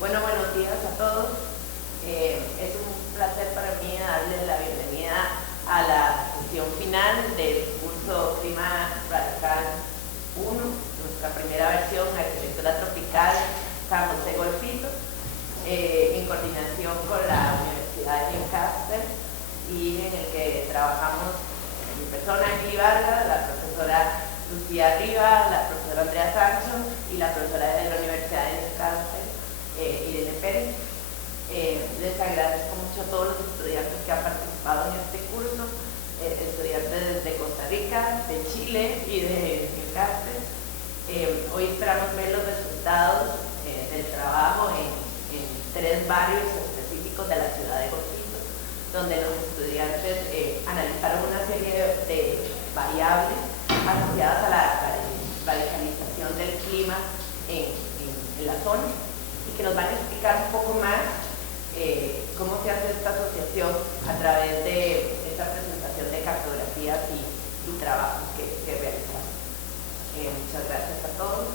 Bueno, buenos días a todos. Es un placer para mí darles la bienvenida a la sesión final del curso Clima Radical 1, nuestra primera versión, Arquitectura Tropical, San José Golfito, en coordinación con la Universidad de Newcastle, y en el que trabajamos mi persona, Amelia Vargas, la profesora Lucia, Riba, la profesora Andrea, Sancho, y la profesora de la Universidad de Newcastle, Irene, Pérez. Les agradezco mucho a todos los estudiantes que han participado en este curso, estudiantes de Costa Rica, de Chile y de Newcastle. Hoy esperamos ver los resultados del trabajo en 3 barrios específicos de la ciudad de Golfito, donde los estudiantes analizaron una serie de variables asociadas a la radicalización del clima en la zona, y que nos van a explicar un poco más cómo se hace esta asociación a través de esta presentación de cartografías y trabajos que realizamos. Muchas gracias a todos.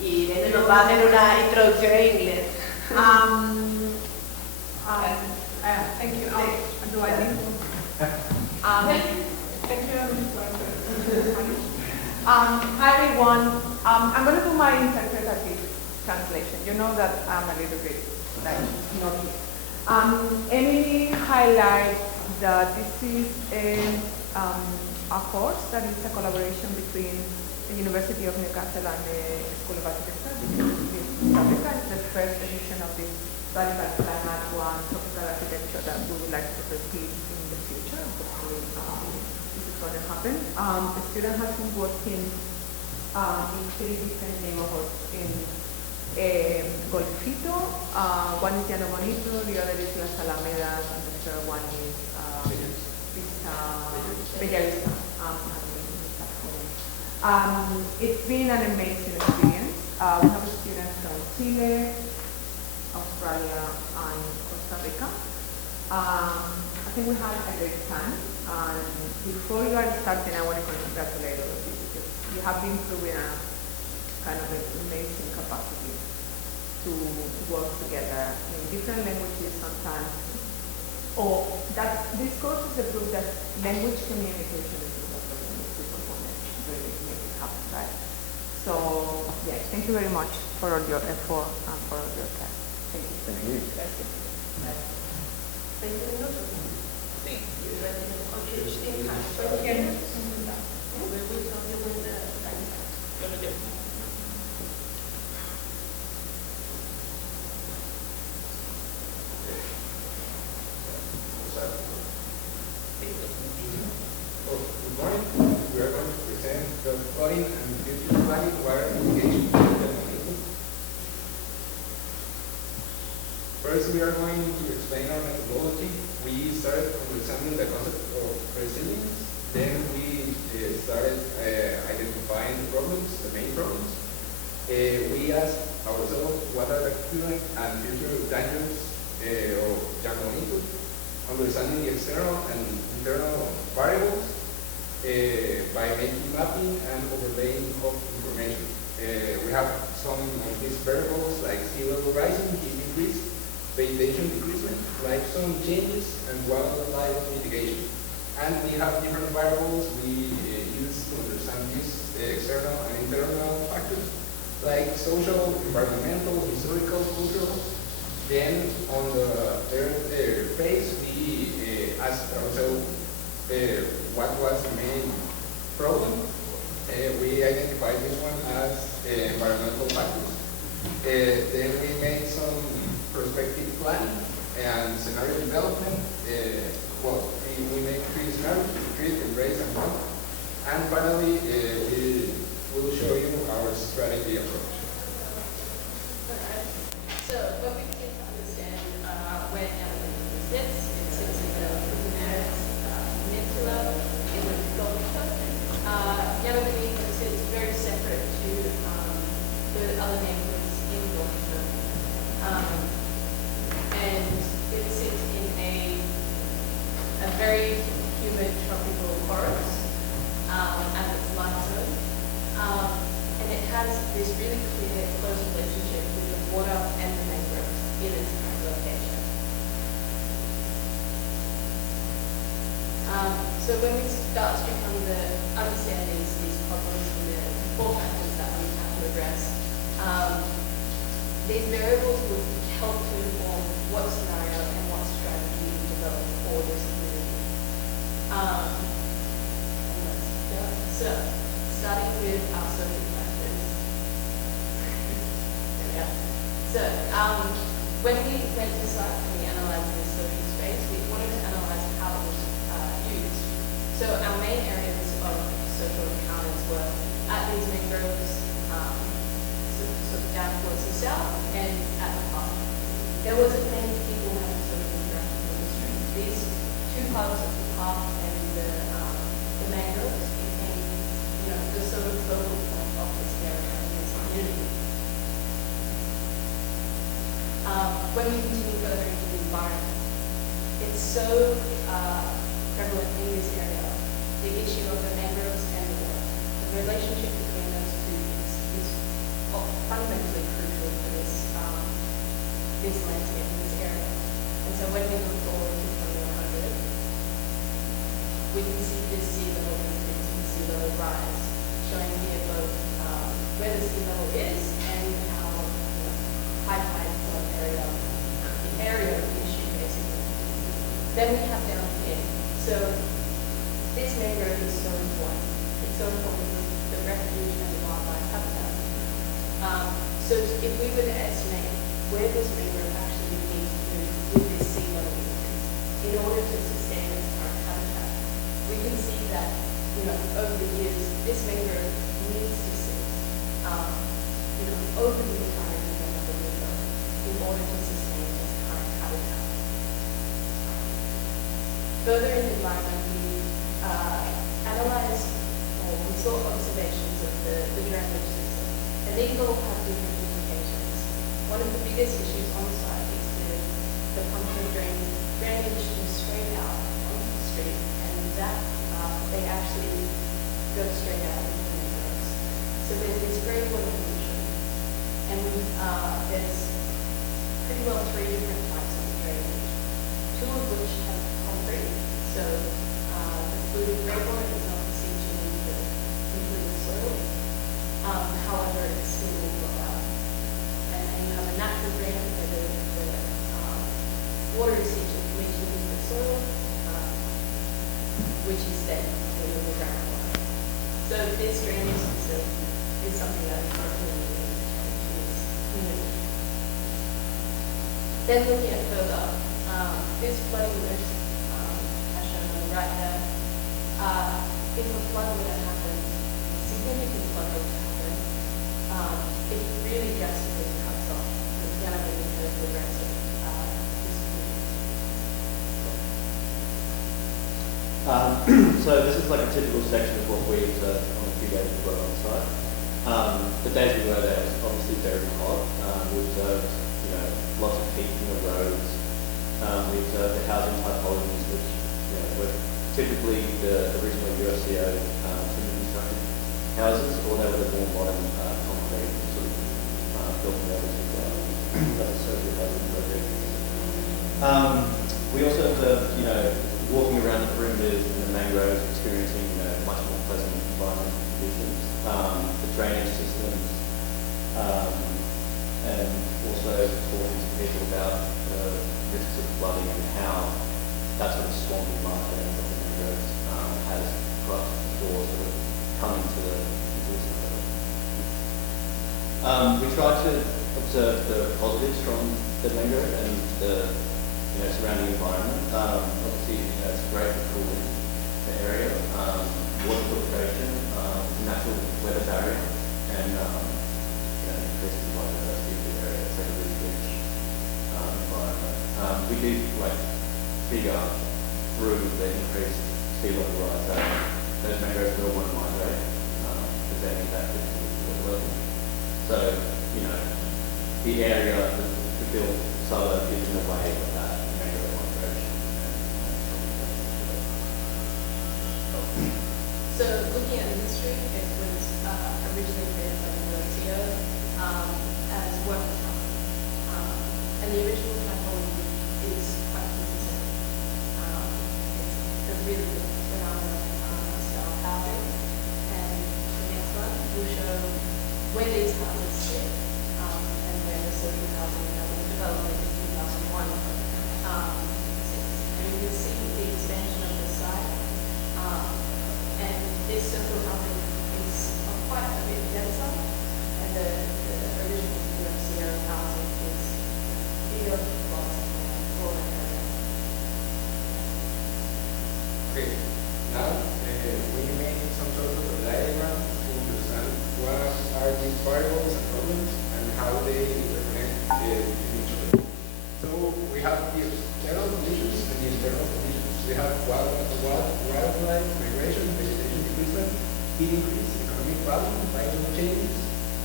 Y Irene nos va a hacer una introducción en inglés. Thank you. Do I need to? Thank you. Hi everyone. I'm going to do my interpretative translation. You know that I'm a little bit like naughty. Emily highlights that this is a course that is a collaboration between the University of Newcastle and the School of Architecture, the University of Costa Rica. It's the first edition of this radical climate one tropical architecture that we would like to repeat in the future. Hopefully, this is going to happen. The student has been working in 3 different neighborhoods in Golfito. One is Llano Bonito, the other is Las Alamedas, and the third one is Bella Vista. It's been an amazing experience. We have students from Chile, Australia, and Costa Rica. I think we had a great time. And before you are starting, I want to congratulate all of you, because you have been proving a kind of an amazing capacity to work together in different languages sometimes. Or that this course is the proof that language communication is important and people want to really make it happen, right? So, yeah, thank you very much for all your effort and for all your time. Thank you. Thank you. Gracias. Good morning. We are going to present the flooding and future flooding water mitigation. First, we are going to explain our methodology. We started understanding the concept of resilience. Then we started identifying the problems, the main problems. We asked ourselves what are the current and future dangers of Llano Bonito, understanding the external and internal variables by making mapping and overlaying of information. We have some of these variables like sea level rising, heat increase, vegetation decreasement, limestone changes, and wildlife mitigation. And we have different variables we use to understand these external and internal factors, like social, environmental, historical, cultural. Then on the third phase, we asked ourselves what was the main problem. We identified this one as environmental factors. Then we made some prospective planning and scenario development. We made 3 scenarios: treat, embrace, and run. And finally, we will show you our strategy approach. So what we begin to understand where Llano Bonito sits, it sits in the Hernández peninsula in the Gulf Coast. Llano Bonito sits very separate to the other neighborhoods in Gulf Coast. And it sits in a very humid tropical forest as its life zone. And it has this really clear close relationship with the water and the in its current location. So when we start to understand these problems and the four factors that we have to address, these variables would help to inform what scenario and what strategy we develop for this community. So, starting with our social factors. There we go. So, when we went to site and we analysed this social space, we wanted to analyse how it was used. So, our main areas of social encounters were at these mangroves, sort of down towards the south, and at the park. There wasn't many people having social interaction with the streams. These two parts of the park and the mangroves became, the sort of focal point of this area and this community. When we continue further into the environment, it's so prevalent in this area, the issue of the mangroves and the water. The relationship between those two is fundamentally crucial for this landscape in this area. And so when we look forward to 2100, we can see this sea level increase and sea level rise, showing here both where the sea level is and how high tide flood area, the area of the issue basically. Then we have down here. So this mangrove is so important. It's so important for the refuge and the wildlife habitat. So if we were to estimate where this mangrove actually needs to move with this sea level increase in order to sustain its current habitat, we can see that over the years this mangrove needs to sit over the entire movement of the river in order to sustain its current habitat. Further in the environment, we analysed or we saw observations of the drainage system, and these all have different implications. One of the biggest issues on the site is the pumpkin drainage is straight out onto the street, and that they actually go straight out into the mangroves. So there's this great water pollution, and there's pretty well 3 different types of drainage, 2 of which have concrete. So the fluid rainwater is not seeping into the soil. However, it still will go out. And then you have a natural drain where the water is leaching into the soil, which is then in the groundwater. So this drainage system is something that is currently needed to this community. Then looking at further, this flooding risk, as shown on the right there, if a flood were to happen, a significant flood were to happen, it really drastically cuts off the ability to the rest of this community. So this is like a typical section of what we observed on a few days we were on site. The days we were there was obviously very hot. We observed, lots of heat from the roads. We observed the housing typologies, which were typically the original USCO constructed houses, or they were the more modern concrete sort of built levels as a social housing project. We also observed, walking around the perimeters and the mangroves, experiencing much more pleasant environmental conditions, the drainage systems, and also talking to people about the risks of flooding and how that sort of swampy market of the mangroves has across the shores that have come into the soil. We tried to observe the positives from the mangrove and the surrounding environment. Obviously, it's great for cooling the area, water filtration, natural weather barrier, and increased biodiversity of the area. It's like a really rich environment. We did figure through the increased sea level rise that those mangroves will want to migrate because they're impacted to the level. So, the area, the built suburb is in the way of that mangrove migration. So looking at the history, it was originally created by the USCO as work time. And the original will show where these houses sit and where the social housing development in 2001 sits. And you can see the expansion of the site. And this social housing is quite a bit denser, and the original UMCO housing is bigger plots and broader area. Okay, now we made some sort of a diagram to understand what are these variables and problems and how they interconnect in each other. So we have the external conditions and the internal conditions. We have wildlife migration, vegetation decreasement, heat increase, economic value, environmental changes,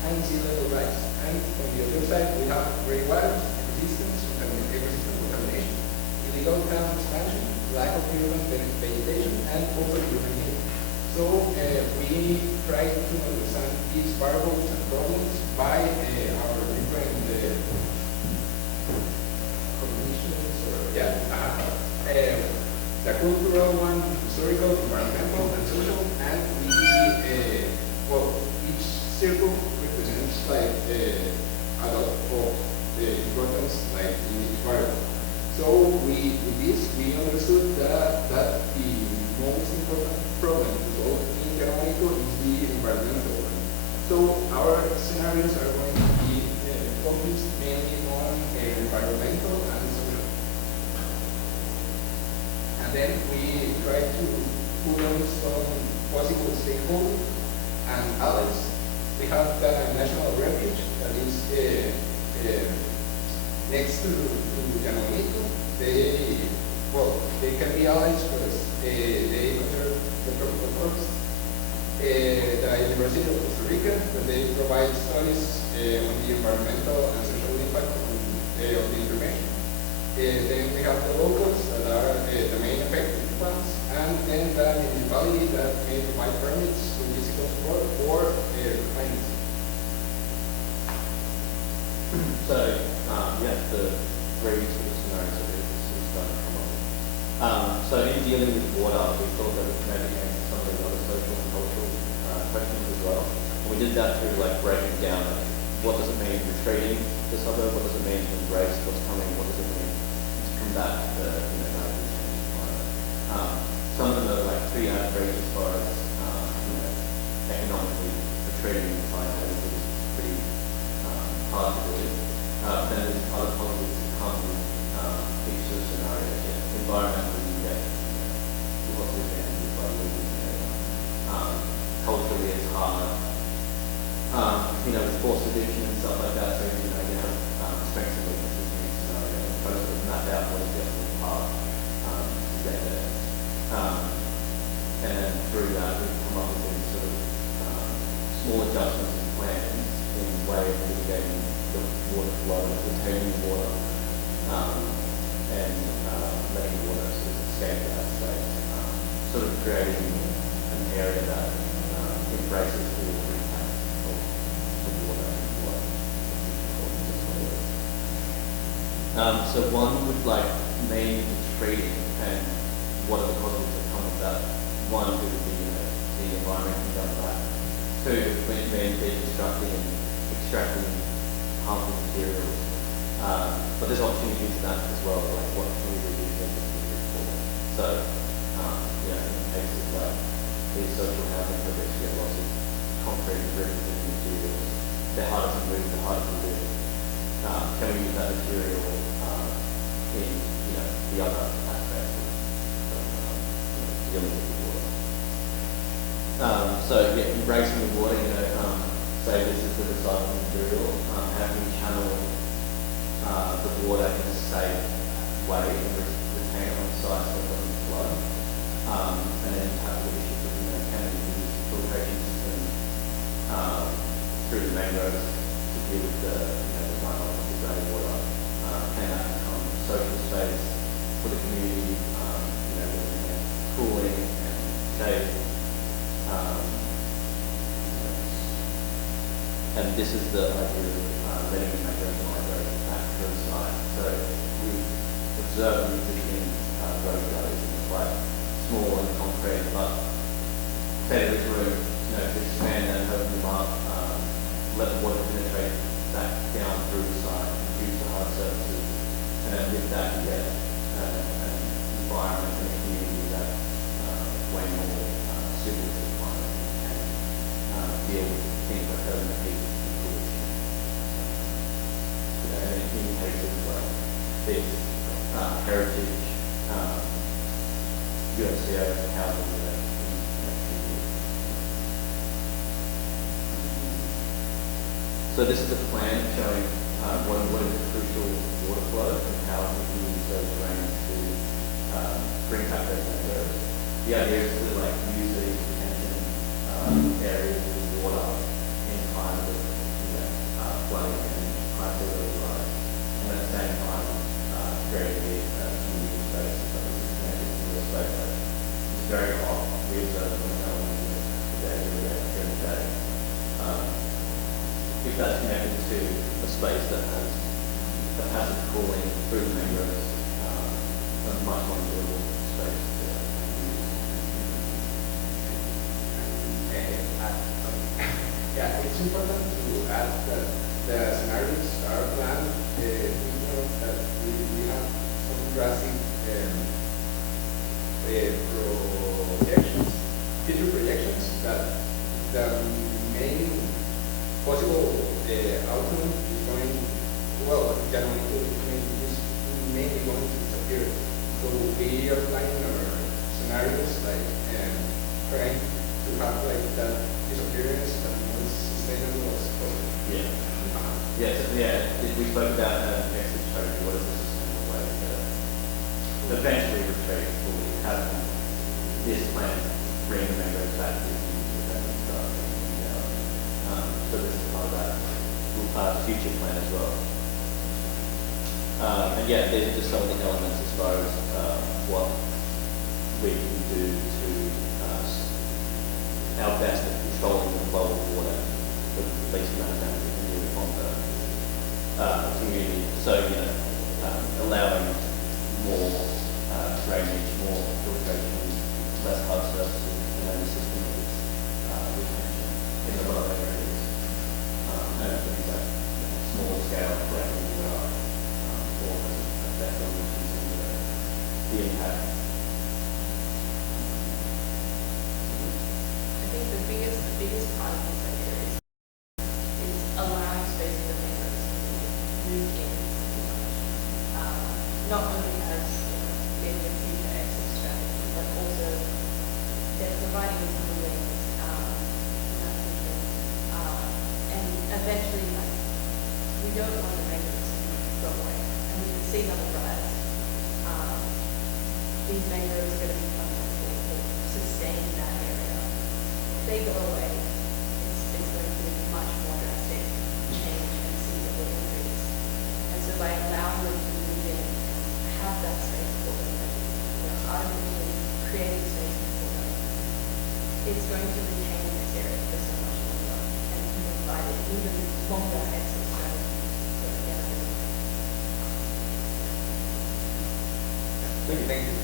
and sea level rise. And on the other side, we have greywater, ecosystem contamination, illegal town expansion, lack of urban vegetation, and also urban heating. So we try to understand these variables and problems by our different conditions, the cultural one, historical, environmental, and social, and we, each circle represents like a lot of importance like in each variable. So with this, we understood that the most important problem to solve in Germanico is the environmental one. So our scenarios are going to be focused mainly on environmental and social. And then we try to put on some possible stakeholders and allies. We have the National Refuge that is next to Germanico. They can be allies because they conserve the tropical forest. The University of Costa Rica, that they provide studies on the environmental and social impact of the information. Then we have the locals that are the main affected ones, and then the municipality that may provide permits, logistical support, or financing. So, the three sort of scenarios that we're sort of starting to come up. So in dealing with water, we thought that we could maybe answer some of the other social and cultural questions as well. And we did that through like breaking down like, what does it mean retreating the suburb, what does it mean to embrace what's coming, what does it mean to combat the management change climate. Some of them are like pretty average as far as economically retreating the climate, which is pretty hard to do. Then there's other positives that come with each sort of scenario. Environmentally, you get lots of advantages by losing the area. Culturally, it's hard. With forced eviction and stuff like that, so you have strengths and weaknesses in each scenario. And try to sort of map out what is the optimal path to get there. And through that, we've come up with these sort of small adjustments and plans in a way of mitigating the water flow, retaining water, and letting water sort of escape that space, sort of creating an area that embraces all the impact of water and what so one would like mean retreating and what are the positives that come with that. One would be the environment can come back. Two would mean deconstructing and extracting harmful materials. But there's opportunities in that as well, like what can we reuse them for. So, in cases like these social housing projects, you get lots of concrete and representative materials. They're harder to move, they're harder to live. Can we use that material in, the other aspects of dealing with the water? Embracing the water, say this is the recycling material, how can we channel the water in a safe way and retain it on site so it doesn't flow. And then tackle the issue of, can we use filtration systems through the mangroves to deal with the runoff of the grey water. Can that become social space for the community, cooling and shade. And this is the idea of letting the mangroves migrate back to the site. So we observe the existing road gullies, and it's quite small and concrete, but fairly room to expand that and open them up this heritage UNCO housing unit in that community. So this is a plan showing what is the crucial water flow and how we can use those drains to bring back those mangroves. The idea is to use these detention areas of water in times of flooding and high sea level rise, and at the same time creating the community space that is connected to the space that is very hot. We observe when no one is during the day. If that's connected to a space that has passive cooling through the mangroves, a much more enjoyable space to use. Yeah, it's important to add that the scenarios are planned, that we have some drastic projections, future projections, that the main possible outcome is going, well, January is mainly going to disappear. So we are planning our scenarios trying to have that disappearance as most sustainable as possible. Yeah. We spoke about exit strategy. What is the sustainable way to eventually retreat fully? How can this plan bring the mangroves back to the community and start thinking about so this is part of that future plan as well. And yeah, these are just some of the elements as far as what we can do to our best at controlling the flow of water with the least amount of damage we can do on the community. So, allowing more drainage, more filtration, less hard surfaces, and then the system is retention in the lower areas. And things like small scale collecting or effect on the impact. I think the biggest part of this idea is allowing space for mangroves to move in. Not only as maybe a future exit strategy, but also they're providing us cooling in that region. And eventually, we don't want the mangroves to go away. And we can see on the rise, these mangroves are going to be fundamental to sustain that area. If they go away, it's going to be much more drastic change and see the increase. And so by allowing them to move in and have that space for them, artificially creating space for them, it's going to retain this area for so much longer and provide an even longer exit strategy for the gathering. Thank you.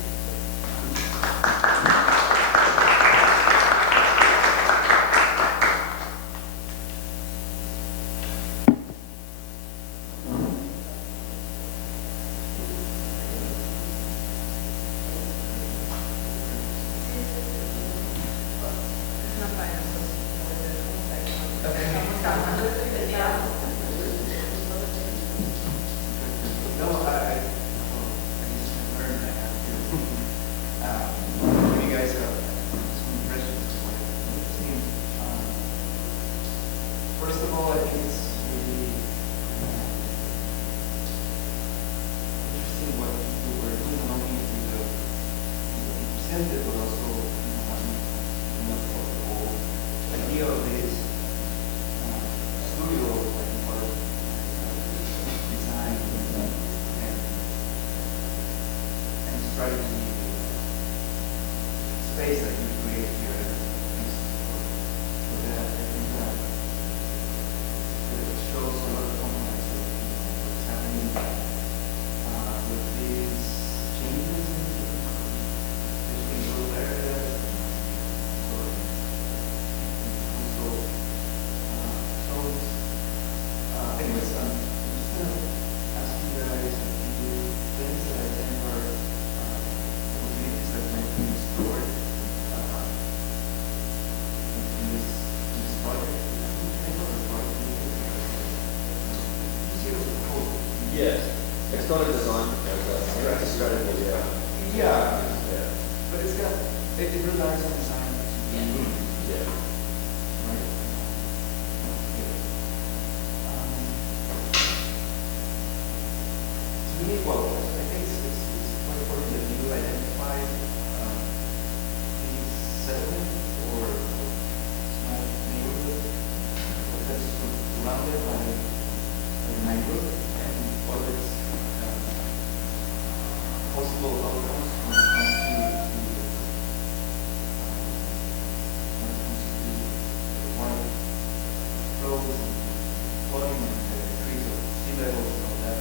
It's not a design proposal, it's a strategy, yeah. Yeah, Yeah. but it's got, it relies on design. Yeah. Right? To me, well, I think it's quite important that you identify the settlement or small neighborhood that's surrounded by a neighborhood and what its possible outcomes when it comes to water flows and flooding and the increase of sea levels and all that.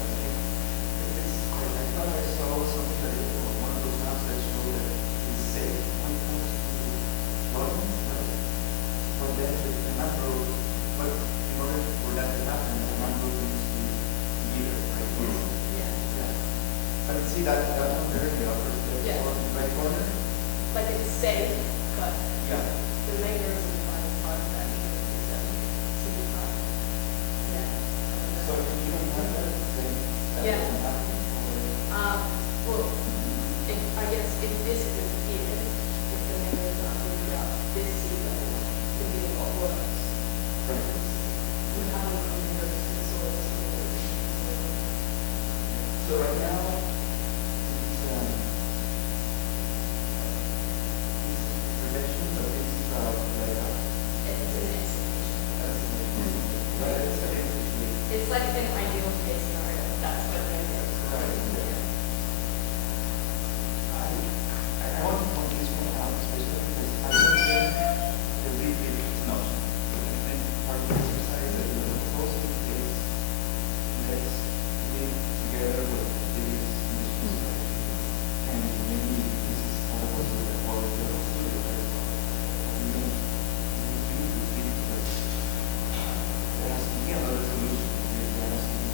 I thought I saw something that one of those maps that showed that it's safe when it comes to flooding, right? But then the macro, but in order for that to happen, the macro needs to be there, right? I can see that one there in the upper right corner. Like it's safe, but Yeah. the neighbors are defining part of that ecosystem to be part. Yeah. So you don't have that same. Yeah. Map, Well, I guess if this disappears, if the neighbors are moving up, this sea level could be a lot worse. right. With how we convert the soils. So right now, it's prevention, but it's like It's an estimation. but it's It's like an ideal case scenario. That's what neighbors are. I want to point this one out, especially because I don't think the repeat is an option. And part of the exercise that we are proposing is let's live together with these conditions. And maybe this is part of what the quality of the studio is. We don't need to repeat because there has to be another solution. There has to be,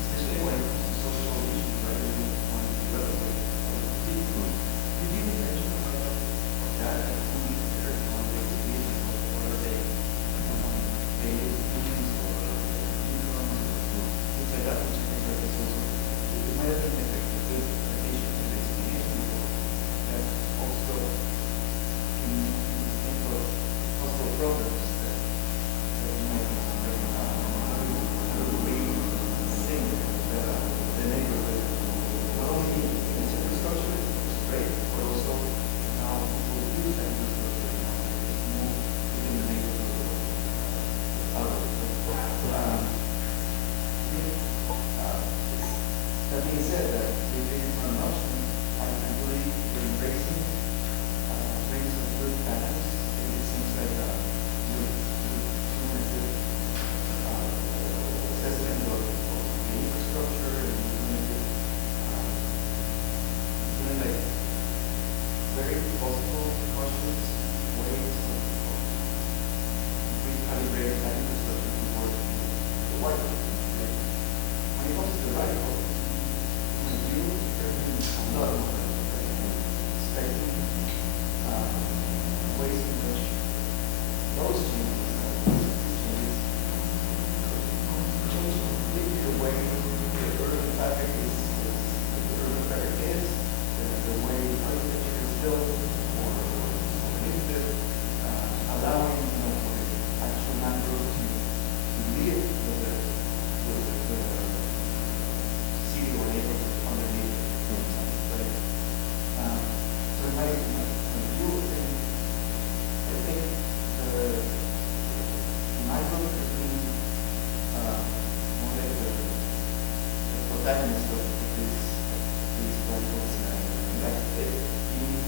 especially when it comes to social issues, right? We don't want to replicate other people. Did you mention about that? Who is there? How they live? What are they? Daily routines or income? Things like that, which I think that is also, it might have been a good addition to the explanation that also can think of possible problems that you might consider how do we think the neighborhood, not only in its infrastructure, which is great, but also how people use that infrastructure and how they move within the neighborhood or out of it. That being said, that if it is not an option, I believe in embracing brings a good balance. It seems like with cumulative assessment of the infrastructure and cumulative doing like very possible, cautious ways of recalibrating that infrastructure towards the white. When it comes to the right, you determine a lot of expecting ways in which those changes change completely the way the urban fabric is, the way architecture is built, or communicated, allowing for the actual mangrove to live with the city or neighborhood underneath it, for example, right? So in my view, I think the mangrove has been more like the protagonist of these rifles, like it being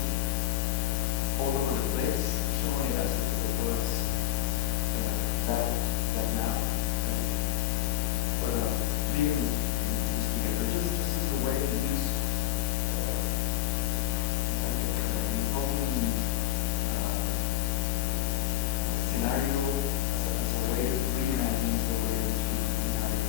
all over the place, showing it as if it was that now. But being together, just as a way to use scenario as a way of reimagine the way in which we inhabit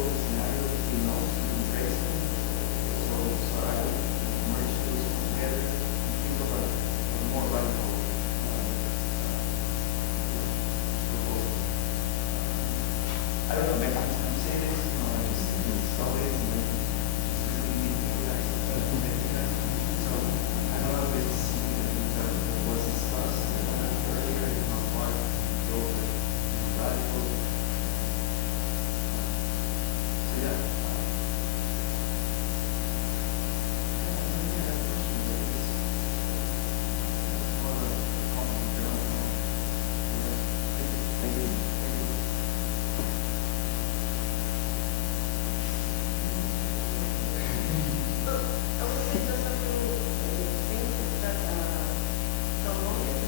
radical scenario between us and president. So I would merge those together and think of a more radical proposal. I don't know, mechanism I'm saying this, you know, it's always so I don't know if it's something that was discussed earlier, it's not part of the radical. So yeah. Thank you. I would say just a few things that the longest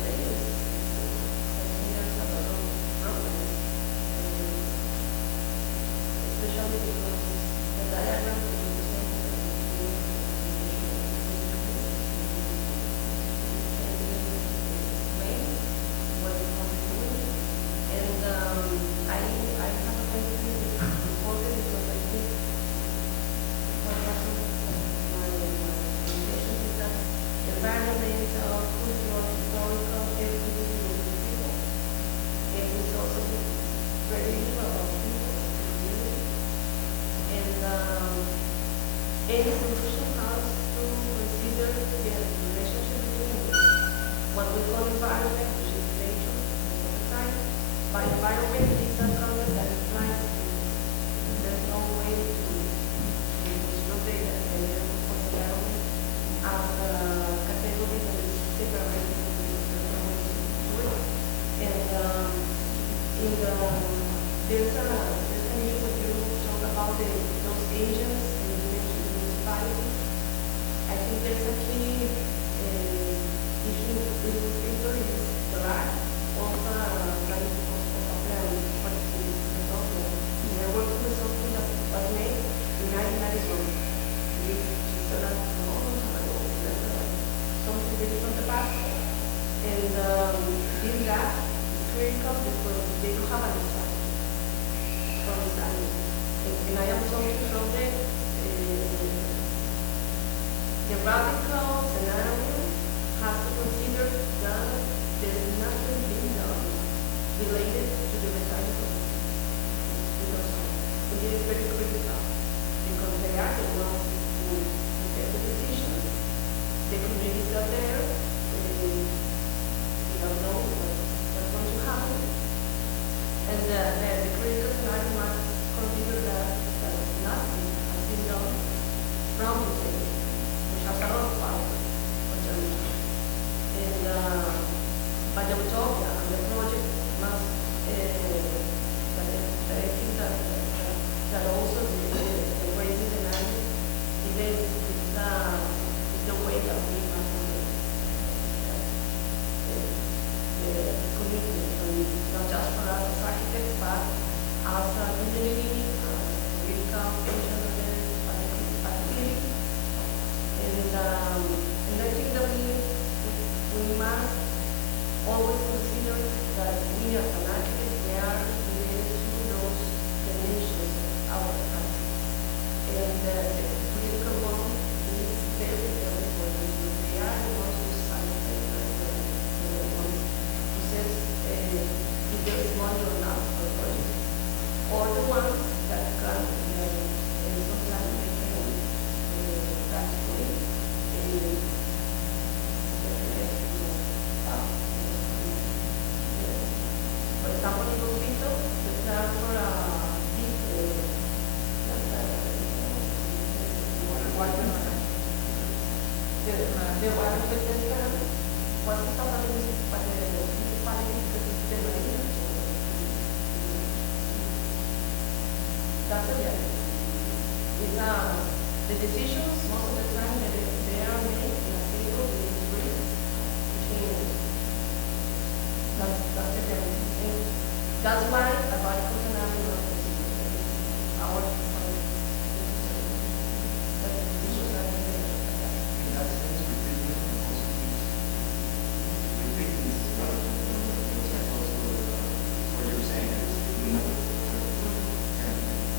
players there's a lot of problems, especially because the diagram that you present explain what is contributing, and I have a kind of important because I think what happened my presentation is that environmental, cultural, historical, everything is related to people. And it's also very about people, community. And any solution has to consider the relationship between what we call environment, which is nature, most of the time. By environment, these are concepts that implies there's no way to construct the environment as a category that is separate from the certain way to do it. And there's an issue when you talk about those agents and you mentioned municipalities. I think there's a key issue in this paper is the lack of a plan for this development. There was something that was made in 1991. Something really from the past, and this gap is critical because they do have a strategy for design. And I am talking from the radical scenario has to consider that there's nothing being done related to the design of because it is very critical because they are the ones who take the decisions. The communities are there, we don't know what's going to happen. And the critical scenario must consider that nothing has been done from the state, which has a lot of power for Germany. And by the utopia and the project must, that I think that also the raising the line, even the way that we must the commitment, not just for us as architects, but as engineering, political engineers, activity. And I think that we must always consider that we as an architect, we are related to those dimensions of our practice. And the political one is very important because they are the ones who sign the ones who says if there is money or not for projects, or the ones that can sometimes they can practically for example, in Confito, the plan for a big the water presentation was established by the municipality because it's the main. That's the reality. It's the decisions most of the time they are made in a table with degrees between. That's the reality. And that's why a radical scenario is our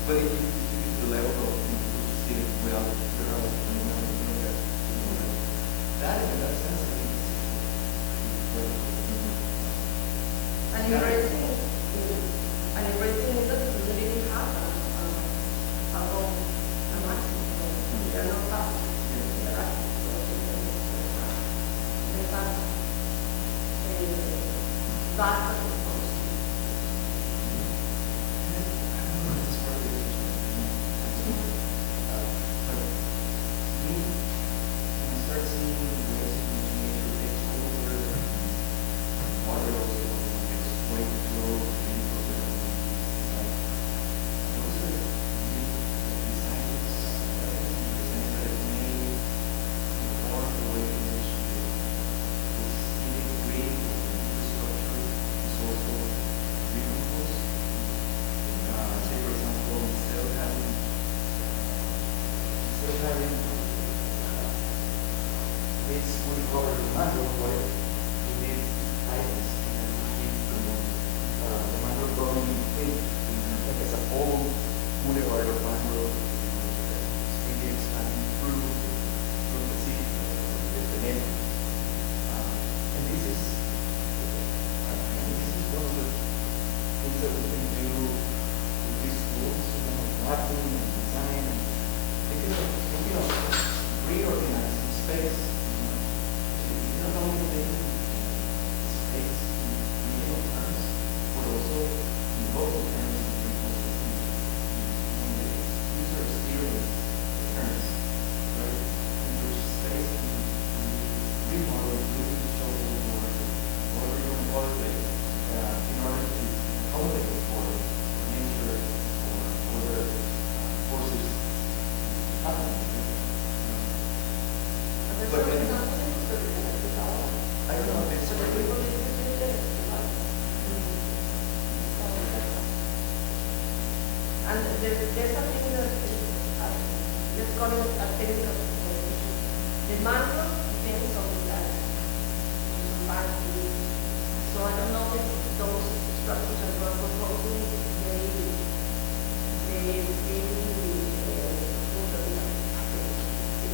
But if it's the level of see it without that in that sense, I think And embracing the possibility to have a maximum. We are not fast. We are right. Vast response. There's something that let's call it a technical position. The macro depends on the data. So I don't know if those structures that you are proposing, they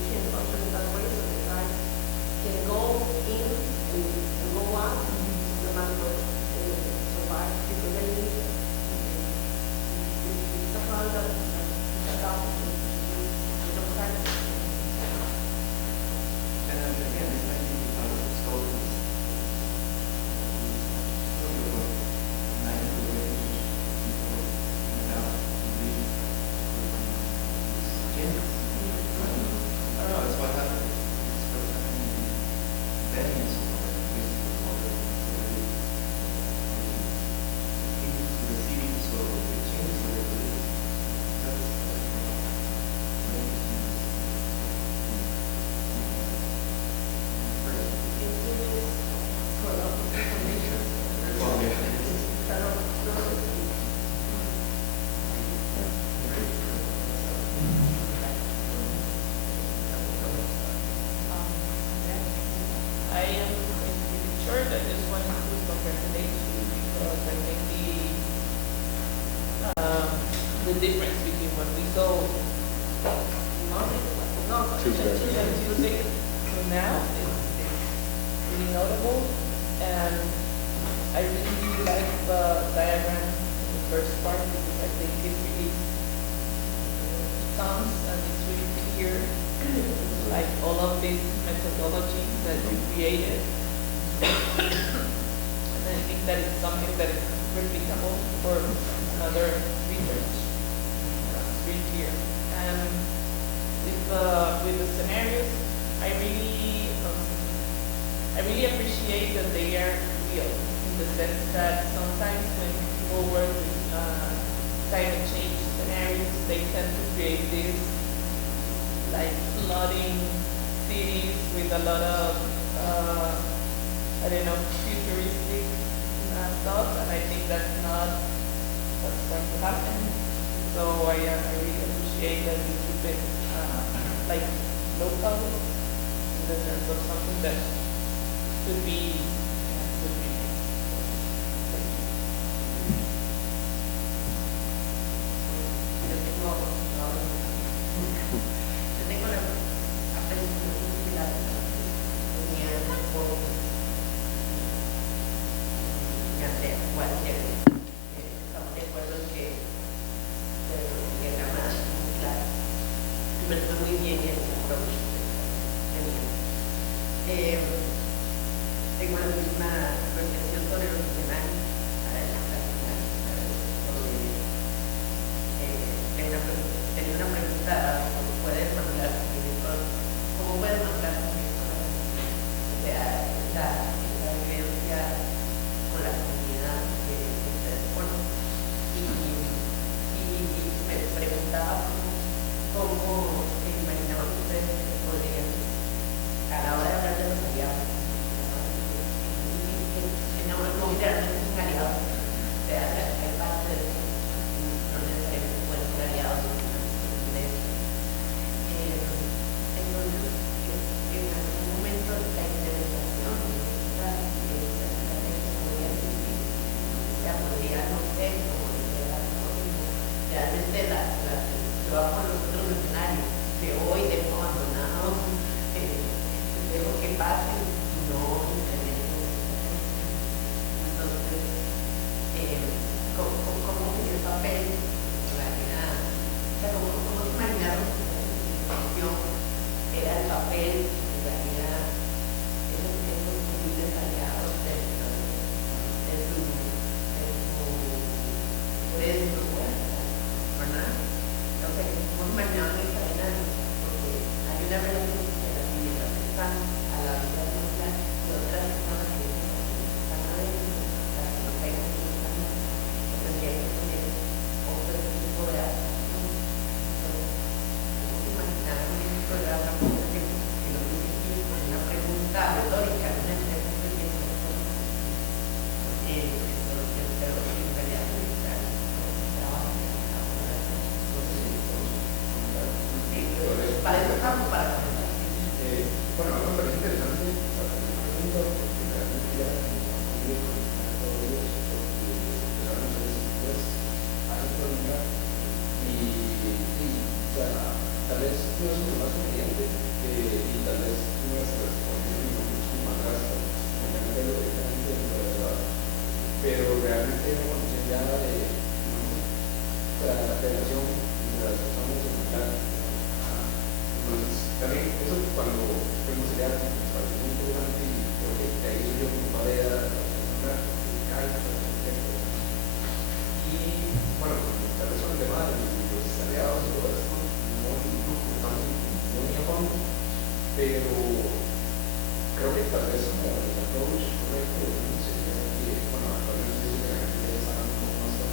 can function in that way, so the guys can go in and go out, the macro survive because they need it. The difference between what we saw Tuesday to now is really notable, and I really like the diagram in the first part because I think it really comes and it's really clear, like all of this methodology that you created, and I think that it's something that is replicable for another research. Pretty clear. And with the scenarios, I really appreciate that they are real in the sense that sometimes when people work with climate change scenarios, they tend to create this like flooding cities with a lot of I don't know, futuristic stuff, and I think that's not what's going to happen. So I really appreciate that you keep it like local in the sense of something that could be made. Thank you. generalmente se va por los otros escenarios, que hoy dejo abandonados, dejo que pasen y no incremento. Entonces, ¿cómo el papel, en realidad, o sea, cómo se imaginaron que la situación era el papel, en realidad, esos posibles aliados de su ¿verdad? Entonces, ¿cómo se imaginaban esta dinámica? Porque hay una relación de las viviendas que están a la vida social y otras personas que están adentro, las que no pegan en el camino, que tendrían que tener otro tipo de adaptación. Entonces, ¿cómo se imaginaron esto? Era otra cosa que lo dije aquí con una pregunta retórica, una empresa que tiene pero en realidad para eso estamos, para comenzar. Bueno, algo me parece interesante para la pregunta, porque realmente ya hemos podido conectar todo ello, porque empezaron a hacer escrituras a la actualidad y o sea, tal vez no es lo más conveniente y tal vez nuestras condiciones son mucho más drásticas, me lo directamente dentro de la verdad, pero realmente hay una condición ya de, la relación entre las personas en general. Entonces, también eso cuando fuimos allá nos pareció muy interesante y creo que de ahí surgió mi tarea y bueno, tal vez con el tema de los aliados y todo esto, no estamos muy a fondo, pero creo que tal vez como el approach correcto sería que, bueno, actualmente dice que la gente ya está un poco más con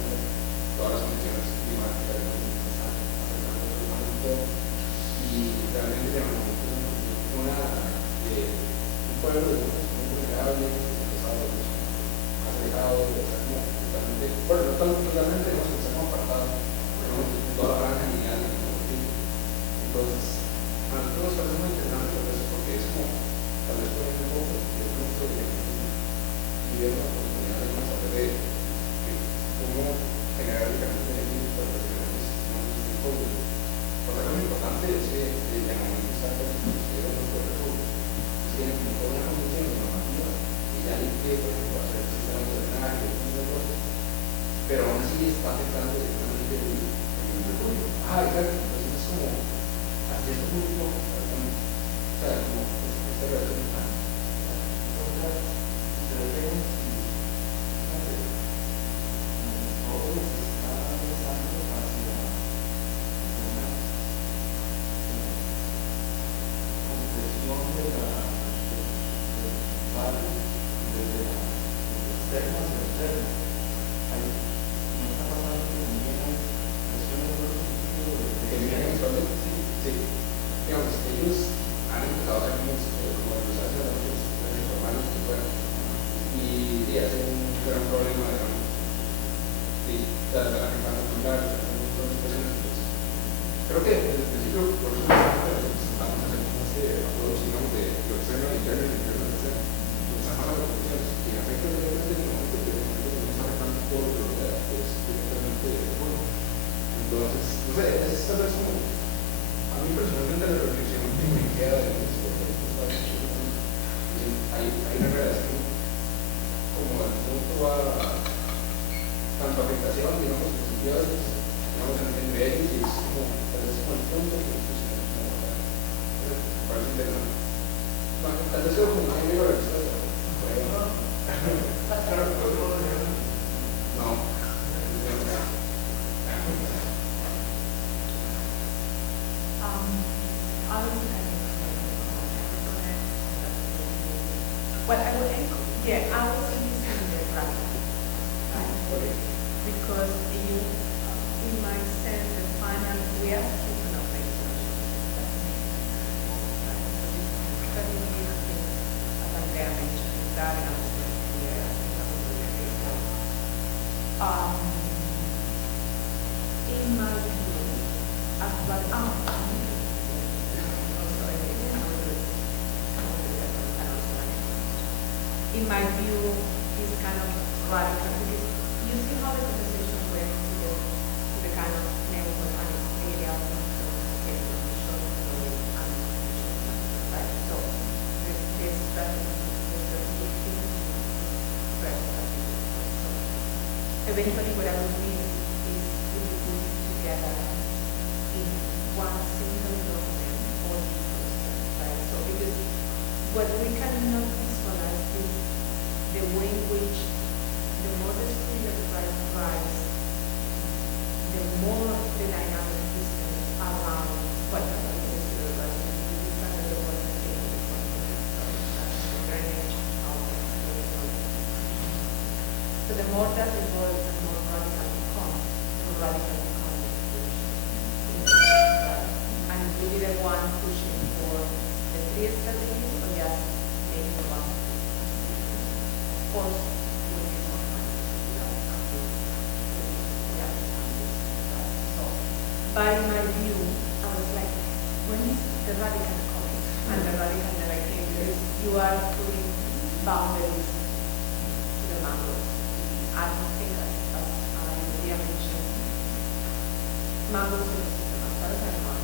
todas las condiciones climáticas que están afectando al ser humano y todo. Y realmente se llama un pueblo de muchos muy vulnerables, empezados, más alejados, de estar como totalmente, bueno, no totalmente, no se como apartados, pero en toda la franja lineal del motivo. Entonces, a nosotros nos parece muy interesante por eso, porque es como, tal vez por ejemplo, que es un proyecto y ver una oportunidad de saber de cómo generar diferentes beneficios para los diferentes tipos de. Otra cosa importante es que el llamamiento está con los considerados nuestros recursos. Entonces tienen como toda una condición normativa que ya limpie, por ejemplo, hacer sistemas de drenaje y otras cosas, pero aún así está afectando directamente el recurso. Exacto. Entonces es como, así es un poco, o sea, como esta relación está. Entonces, se deben, todo lo que está pensando hacia de la barrio, desde las externas y externas. No está pasando que también hay presiones por el sentido de que vienen actualmente, sí. Digamos, ellos han empezado a hacer como los hacen a muchos hermanos que fueron y hacen un gran problema, digamos, y están afectando a lugares, hacen un montón de presiones. Creo que desde el principio, por eso estamos haciendo approach, digamos, de lo externo y interno y interno y externo. Esas malas condiciones y afectan directamente en el momento que el momento que no está afectando todo lo que rodea, pues directamente bueno. Entonces, no sé, es tal vez como, a mí personalmente la reflexión que me queda de esto, hay una relación como de mutua, tanto afectación, digamos, positivas, digamos, entre ellos y es como, tal vez como el punto que parece interesante. Bueno, tal vez sea como un amigo de la respuesta. No. Well, I was listening to practice, right? Because in my sense, the final, we are speaking of as Andrea mentioned, that and in my view, as well, in my view, is kind of radical. You see how the conversation went to the kind of eventually what I will do is we will put together in one single document all these questions, right? So because what we cannot visualize is the way in which the more the student arrives, the more the dynamic systems around what happens in the student arrives. This is another one of the things so the more that evolves, the more radical becomes, the radical becomes the solution. And will be the one pushing for the three strategies or just maybe one? Of course, we need more time. So, but in my view, I was like, when is the radical coming? And the radical that I came is you are putting boundaries to the mangroves. I don't think as Andrea mentioned, mangroves in the system, as far as I know,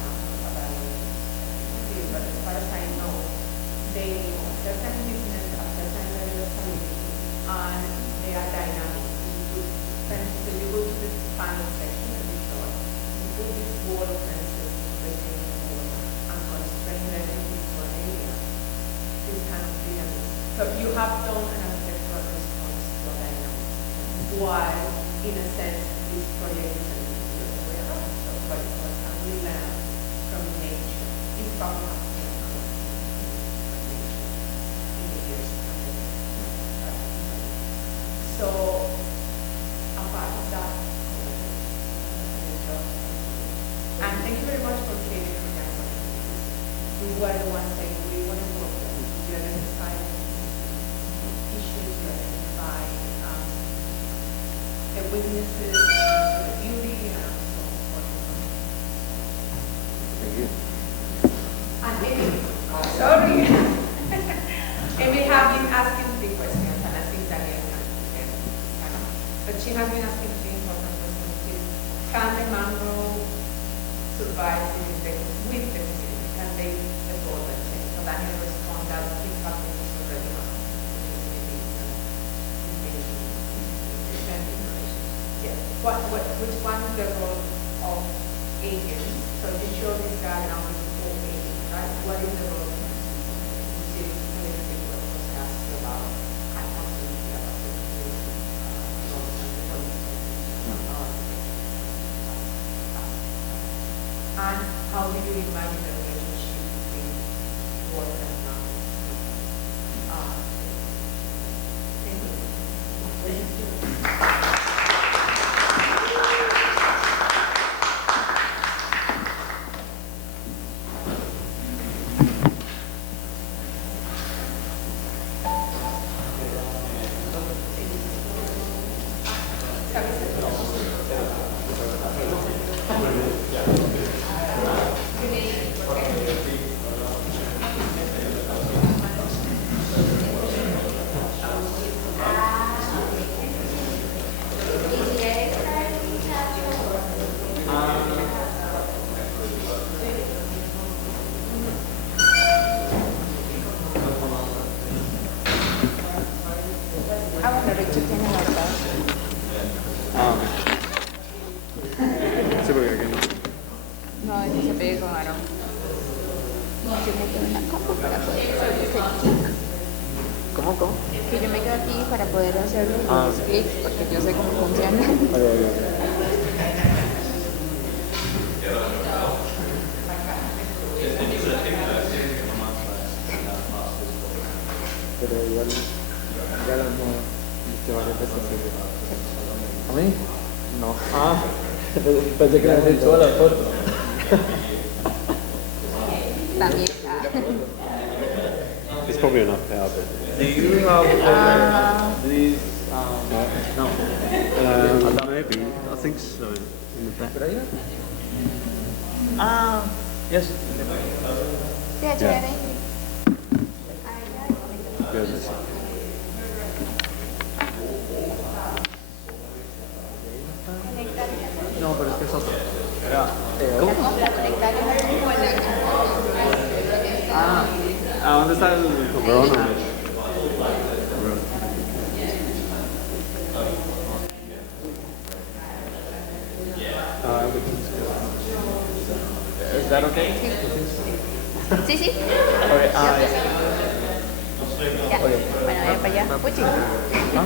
but as far as I know, they need a certain business, a certain level of stability, and they are dynamic. So you go to the final section and be short. You put this wall of fences, retaining wall, and constrain them into an area. This kind of dynamic. So you have done an architectural response to a dynamic. While, in a sense, this project is a little bit the other way around. So what can we learn from nature? In fact, we have seen a lot from nature in the years ahead. So, apart of that, and thank you very much for sharing your guys' We were the ones saying we want to work with you, identify issues, you identify the weaknesses, the beauty, and so on. Thank you. And Amy, sorry. Amy have been asking 3 questions, and I think Daniel can answer. But she has been asking 3 important questions. Can the mangrove survive with the community? Can they evolve and change? So Daniel responded that his practice is already not. Yes. Which one is the role of agents? So you show this diagram with 4 agents, right? What is the role of agents? Which is a little bit what was asked about. I can't really about the roles and the policy. And how do you imagine the relationship between work and life? Thank you. Thank you. Pensé que le había hecho la foto. También. It's probably enough power, but... Do you have these? No. Maybe. I think so. In the back. Yes. Yeah. No, pero es que es otro. Era, ¿a dónde está el Verona? Is that okay? Sí, sí. Okay, Ya. Bueno, ven para allá. Puchi. ¿no?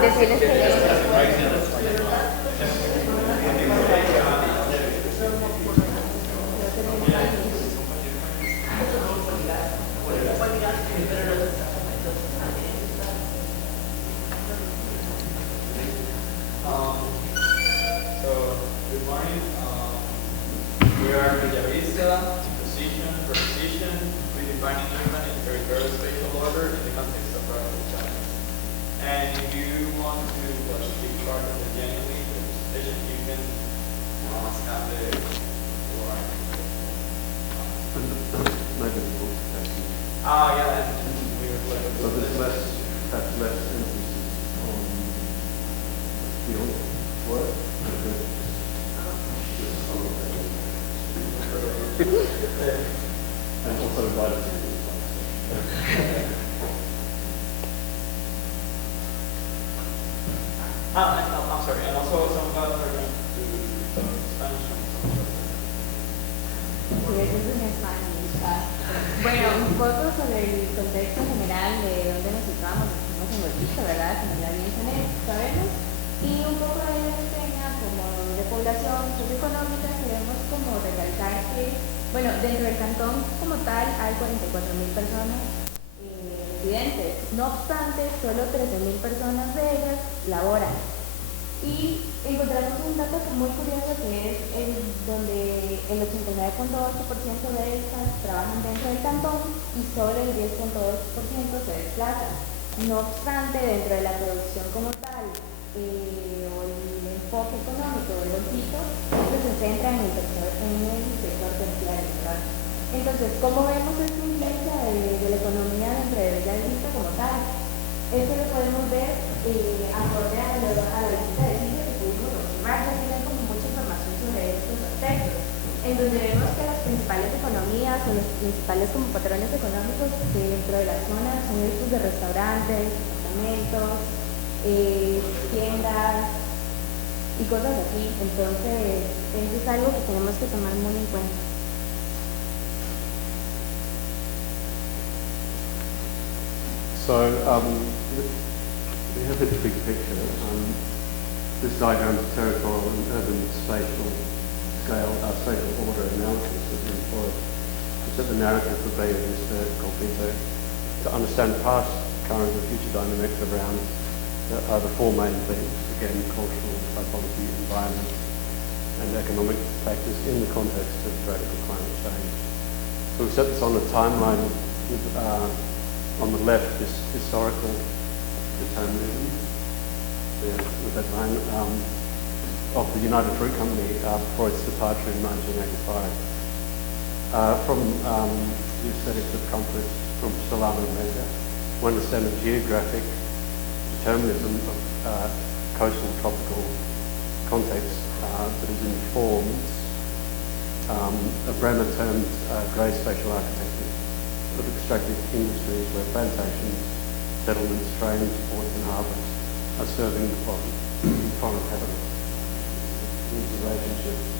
Decirles que... Good morning. We are Villavista, position, preposition, redefining human and territorial spatial order in the context of practical challenge. And if you want to be part of the genuinely presentation, you can have the floor. Yeah, and we reflect. So there's perhaps less emphasis on field work. And also invited to I'm sorry, and also some of us are going to Spanish and some of us Bueno, un poco sobre el contexto general de dónde nos situamos, nos estamos envueltos, ¿verdad? Como ya bien sabemos. Y un poco de la reseña como de población socioeconómica queremos como recalcar que, bueno, dentro del cantón como tal hay 44.000 personas residentes. No obstante, solo 13.000 personas de ellas laboran. Y encontramos un dato muy curioso que es donde el 89.8% de estas trabajan dentro del cantón y solo el 10.2% se desplazan. No obstante, dentro de la producción como tal, o el enfoque económico de los hitos, esto se centra en el sector terciario, ¿verdad? Entonces, ¿cómo vemos esta influencia de la economía dentro de Bellavista como tal? Esto lo podemos ver acorde a la visita de sitio que pudimos observar, ya tienen como mucha información sobre estos aspectos, en donde vemos que las principales economías o los principales como patrones económicos dentro de la zona son estos de restaurantes, apartamentos, tiendas y cosas así. Entonces, eso es algo que tenemos que tomar muy en cuenta. So we have this big picture. This diagram is territorial and urban spatial scale, spatial order analysis that we employ to set the narrative for Bío Bío conflicto to understand past, current and future dynamics around the four main themes, again, cultural, typology, environment and economic factors in the context of radical climate change. So we set this on a timeline with on the left, this historical determinism, with that line of the United Fruit Company for its departure in 1985. From the aesthetics of comfort from Solano Mega, we understand the geographic determinism of coastal tropical context that is informed a Bremer termed grey spatial architecture of extractive industries where plantations, settlements, trains, ports and harbours are serving foreign capital. These relationships.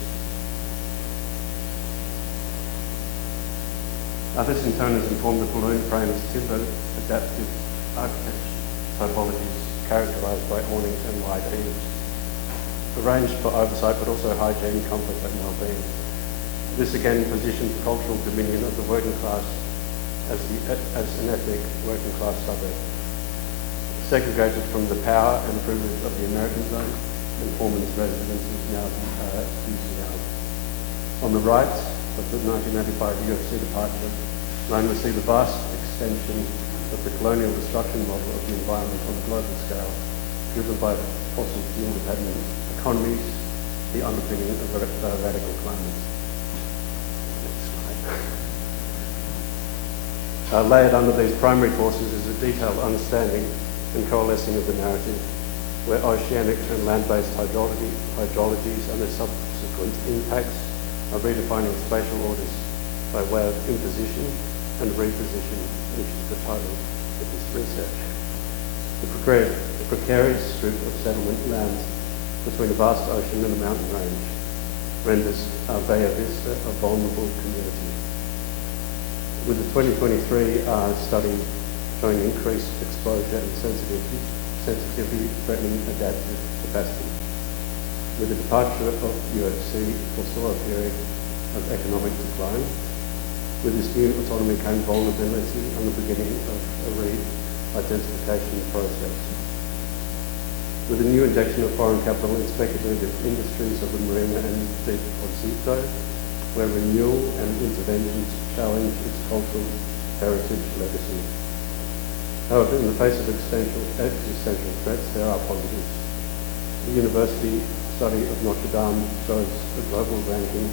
This in turn has informed the balloon frames, timber, adaptive architecture typologies characterised by awnings and wide eaves. Arranged for oversight but also hygiene, comfort and well-being. This again positions the cultural dominion of the working class as an ethnic working class suburb, segregated from the power and privilege of the American zone and Foreman's residences now UCL. On the right of the 1985 UFC departure, one will see the vast extension of the colonial destruction model of the environment on a global scale, driven by fossil fuel-dependent economies, the underpinning of radical climate. Layered under these primary forces is a detailed understanding and coalescing of the narrative, where oceanic and land-based hydrologies and their subsequent impacts are redefining spatial orders by way of imposition and reposition, which is the title of this research. The precarious strip of settlement lands between a vast ocean and a mountain range, renders Bahia Vista a vulnerable community. With the 2023 study showing increased exposure and sensitivity threatening adaptive capacity. With the departure of UFC, foresaw a period of economic decline. With this new autonomy came vulnerability and the beginning of a re-identification process. With the new injection of foreign capital in speculative industries of the marina and deposito, where renewal and interventions challenge its cultural heritage legacy. However, in the face of existential threats, there are positives. The university study of Notre Dame shows a global ranking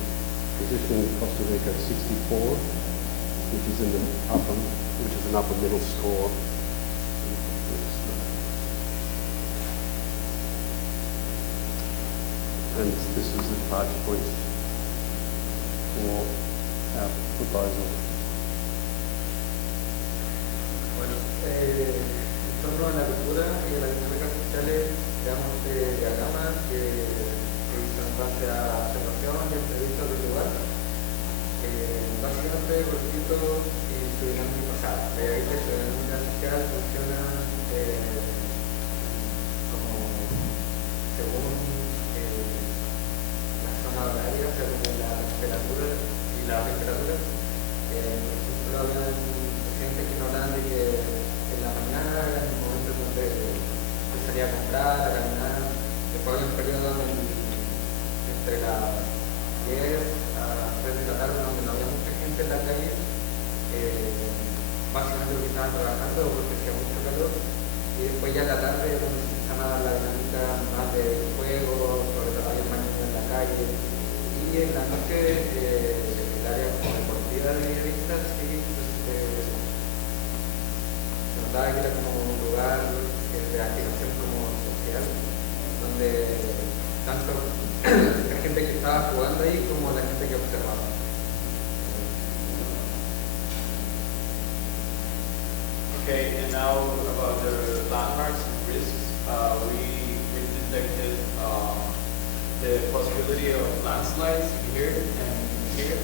positioning Costa Rica 64, which is an upper middle score. And this is the departure point for our proposal. Bueno, en torno a la cultura y a las dinámicas sociales, digamos, de diagramas que hizo en base a observación y entrevistas del lugar. Básicamente, por cierto, y su dinámica pasada. Veis que su dinámica social funciona como según la zona horaria, según la temperatura y la temperatura. Por ejemplo, habían pacientes que nos hablaban de que en la mañana eran momentos donde se salía a comprar, a caminar. Después había un periodo entre las 10 a 3 de la tarde donde no había mucha gente en la calle, básicamente porque estaban trabajando o porque hacía mucho calor. Y después ya en la tarde donde se empezaba a dar la dinámica más de juego, sobre todo había más niños en la calle. Y en la noche el área como deportiva de Villavista sí se notaba que era como un lugar de activación como social, donde tanto la gente que estaba jugando ahí como la gente que observaba. Okay, and now about the landmarks and risks. We detected the possibility of landslides here and here,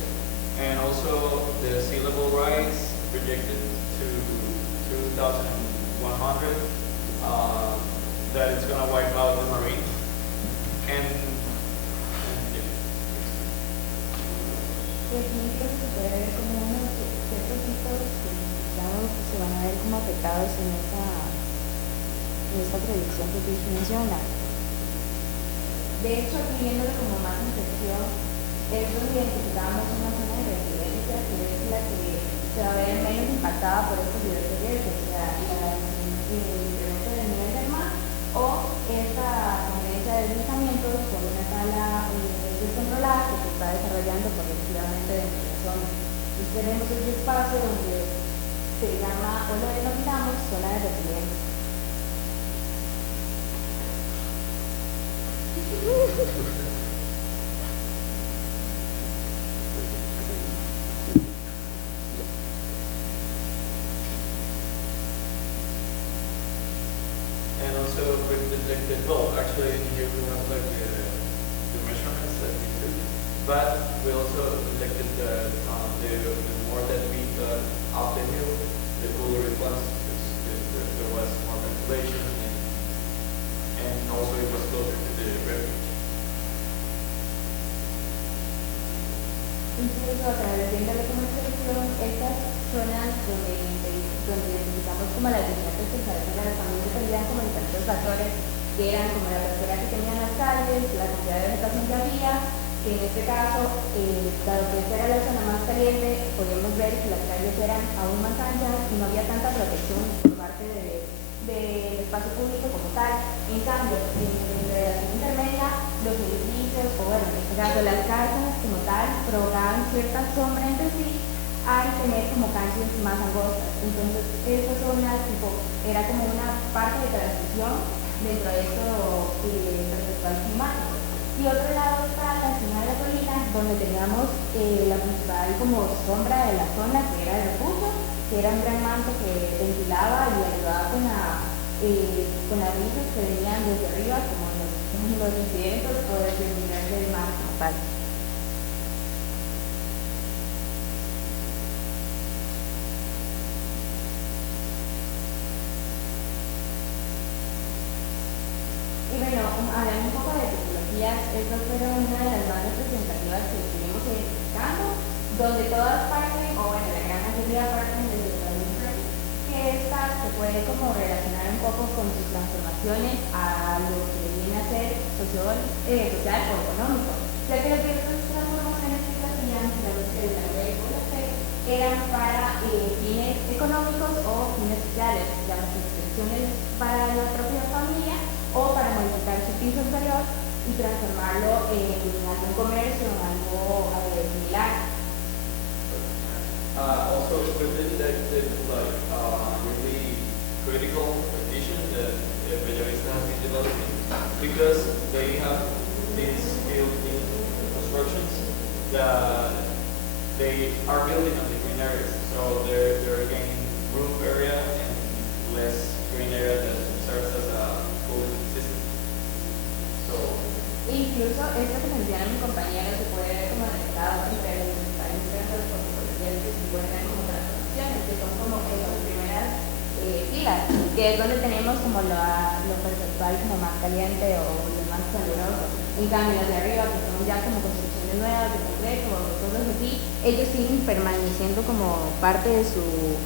and also the sea level rise projected to 2,100, that it's going to wipe out the marine. Pues sí, creo que se puede ver como unos ciertos hitos que digamos se van a ver como afectados en esta predicción que Fish menciona. De hecho, aquí viéndolo como más en sección, es donde identificamos una zona de residencia que es la que se va a ver menos impactada por estos diversos riesgos, o sea, el incremento del nivel del mar o esta tendencia de deslizamientos por una sala descontrolada que se está desarrollando progresivamente dentro de la zona. Entonces tenemos este espacio donde se llama, o lo denominamos, zona de resiliencia. And also we've detected, well, actually here we have like the measurements that we took, but we also detected the more that we got up the hill, the cooler it was, because there was more ventilation and also it was closer to the refuge. Incluso a través de la comercialización, estas zonas donde identificamos como las diferentes temperaturas también dependían como diferentes factores que eran como la apertura que tenían las calles, la cantidad de vegetación que había, que en este caso, dado que esta era la zona más caliente, podíamos ver que las calles eran aún más anchas y no había tanta protección por parte del espacio público como tal. En cambio, en la zona intermedia, los edificios, o bueno, en este caso las casas como tal, provocaban cierta sombra entre sí al tener como canchas más angostas. Entonces, esa zona tipo, era como una parte de transición dentro de esto respecto al climático. Y otro lado está la zona de la colina, donde teníamos la principal como sombra de la zona, que era el refugio, que era un gran manto que ventilaba y ayudaba con las brisas que venían desde arriba, como los incidentes o desde el nivel del mar como tal. decías, estas fueron una de las más representativas que estuvimos identificando, donde todas parten, o bueno, la gran mayoría parten desde el Friends, que esta se puede como relacionar un poco con sus transformaciones a lo que viene a ser social o económico, ya que las diversas transformaciones que se hacían eran para fines económicos o fines sociales, las extensiones para la propia familia o para modificar su piso inferior y transformarlo en algún comercio o algo similar. Also equipment that like really critical addition that Bellavista has been developing because they have these built-in constructions that they are building on the green areas, so they're gaining roof area and less green area that serves as a cooling system. So incluso esto que menciona mi compañero se puede ver como detectado entre los diferentes protocolos que se encuentran como transformaciones, que son como esas primeras filas, que es donde tenemos como lo perceptual como más caliente o lo más caluroso. En cambio, los de arriba, que son ya como construcciones nuevas de concreto o cosas así, ellos siguen permaneciendo como parte de su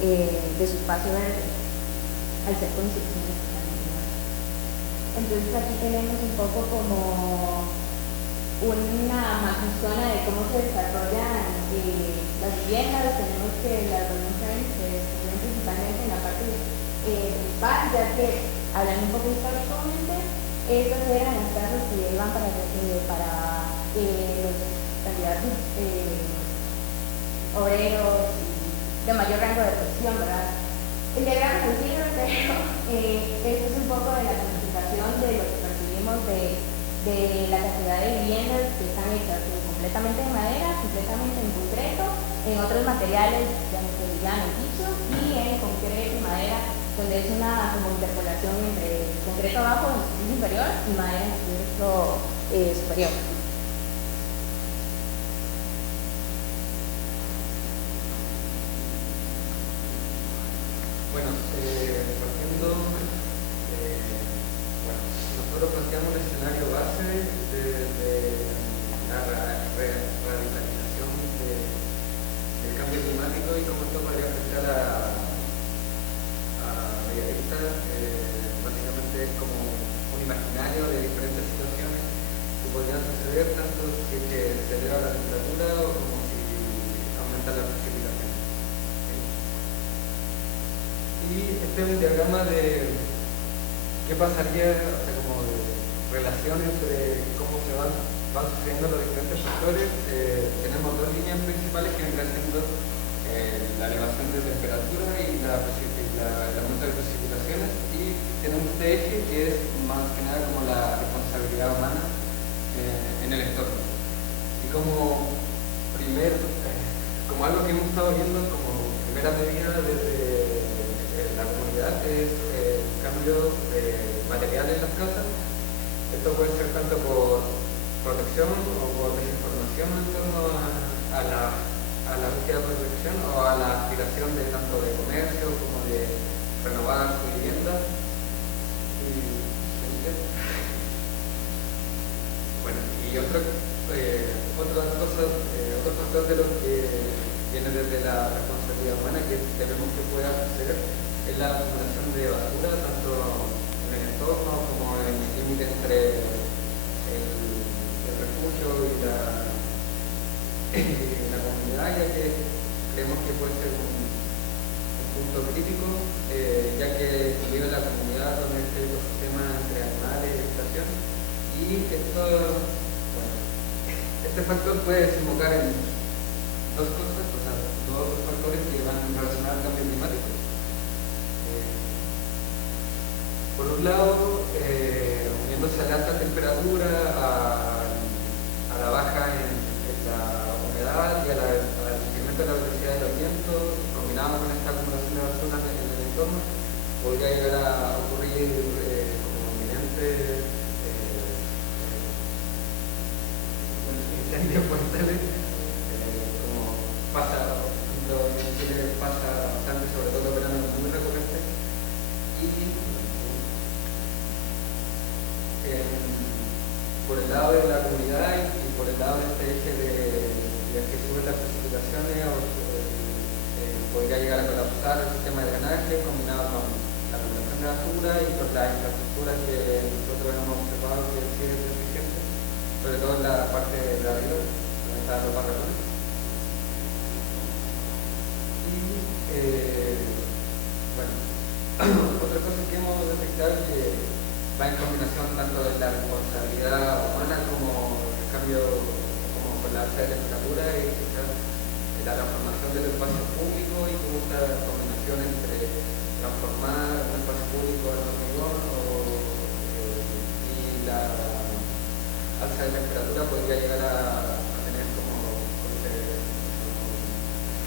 espacio verde, al ser construcciones totalmente nuevas. Entonces aquí tenemos un poco como una macrozona de cómo se desarrollan las viviendas. Tenemos que las Docentes se desarrollan principalmente en la parte principal, ya que hablando un poco históricamente, estas eran las casas que iban para los candidatos obreros y de mayor rango de posición, ¿verdad? El diagrama es sencillo, pero esto es un poco de la planificación de lo que percibimos de la cantidad de viviendas que están hechas completamente de madera, completamente en concreto, en otros materiales, ya no sé, llano, piso, y en concreto y madera, donde es una como interpolación entre concreto abajo en su piso inferior y madera en su piso superior. Bueno, partiendo, nosotros planteamos el escenario base de la radicalización del cambio climático y cómo esto podría afectar a Bellavista. Básicamente es como un imaginario de diferentes situaciones que podrían suceder, tanto si se eleva la temperatura o como si aumenta la precipitación. Y este es un diagrama de qué pasaría, o sea, como de relaciones de cómo se van sucediendo los diferentes factores. Tenemos dos líneas principales que vendrán siendo la elevación de temperatura y el aumento de precipitaciones, y tenemos este eje que es más que nada como la responsabilidad humana en el entorno. Y como como algo que hemos estado viendo como primera medida desde la comunidad es el cambio de material en las casas. Esto puede ser tanto por protección o por desinformación en torno a la búsqueda de protección o a la aspiración de tanto de comercio como de renovar su vivienda. Bueno, y otro factor de lo que viene desde la responsabilidad humana que tenemos que pueda suceder es la acumulación de basura, tanto en el entorno como en el límite entre el refugio y la comunidad, ya que creemos que puede ser un punto crítico, ya que vive la comunidad con este ecosistema entre animales y vegetación, y este factor puede desembocar en dos cosas, o sea, dos factores que van relacionados al cambio climático. Por un lado, uniéndose a la alta temperatura, a la baja en la humedad y al incremento de la velocidad de los vientos, combinado con esta acumulación de basura en el entorno, podría llegar a ocurrir como inminentes incendios forestales, como pasa, por ejemplo, en Chile pasa bastante, sobre todo en verano, muy recurrente. Y por el lado de la comunidad y por el lado de este eje de que suben las precipitaciones podría llegar a colapsar el sistema de drenaje combinado con la acumulación de basura y con la infraestructura que nosotros hemos observado que sí es deficiente, sobre todo en la parte de arriba, donde están los barracones. Bueno, otra cosa que hemos detectado que va en combinación tanto de la responsabilidad humana como el cambio, como con la alza de temperatura y la transformación del espacio público y como esta combinación entre transformar un espacio público en hormigón y la alza de temperatura podría llegar a tener como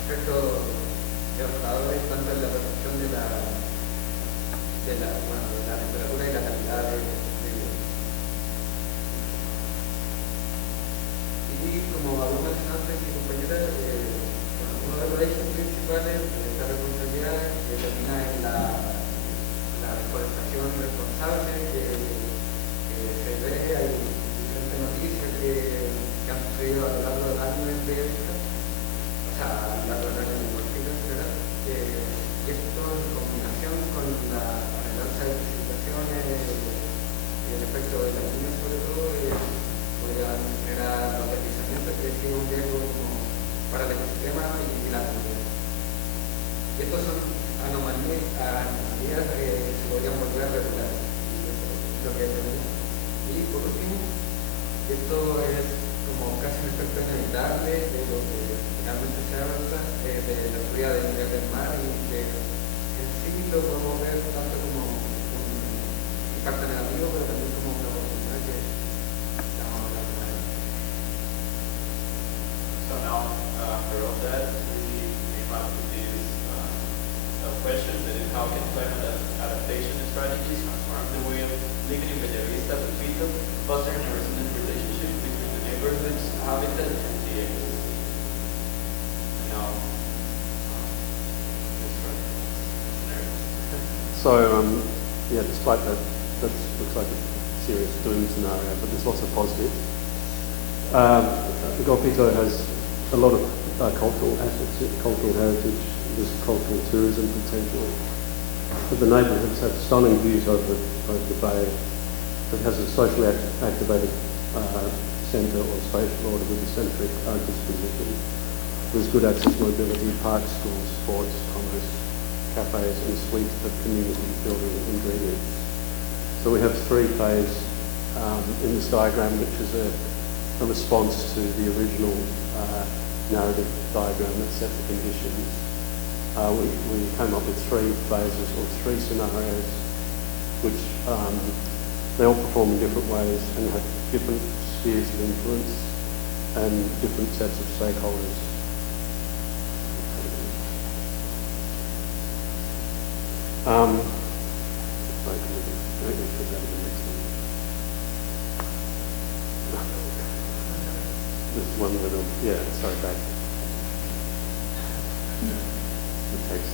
efectos devastadores tanto en la percepción de la temperatura y la calidad de vida. Y como algunos mencionantes y compañeras, uno de los ejes principales de esta responsabilidad que termina en la reforestación responsable que se ve, hay diferentes noticias que han sucedido a lo largo del año en Bélgica, o sea, a lo largo del año en Bélgica, ¿verdad? Y esto en combinación con la alza de precipitaciones y el efecto de la lluvia sobre todo podría generar los deslizamientos que es un riesgo para el ecosistema y la comunidad. Estos son anomalías que se podrían volver regulares, lo que tenemos. Y por último, esto es como casi un efecto inevitable de lo que finalmente se avanza, de la subida del nivel del mar y que en sí lo podemos ver tanto como un impacto negativo, pero también como una oportunidad que estamos hablando de. So now, after all that, we came up with these questions that is how can climate adaptation strategies transform the way of living in Bellavista, Pepito, fostering a resident relationship between the neighborhood's habitat and the ecosystem. And now, So, yeah, despite that looks like a serious doom scenario, but there's lots of positives. Golpito has a lot of cultural assets, cultural heritage, there's cultural tourism potential. But the neighbourhoods have stunning views over the bay. It has a socially activated centre or spatial order with a centric disposition. There's good access mobility, parks, schools, sports, commerce, cafes and suites of community building ingredients. So we have three phases in this diagram, which is a response to the original narrative diagram that set the conditions. We came up with three phases or three scenarios, which they all perform in different ways and have different spheres of influence and different sets of stakeholders. This one little, yeah, sorry, back. It takes,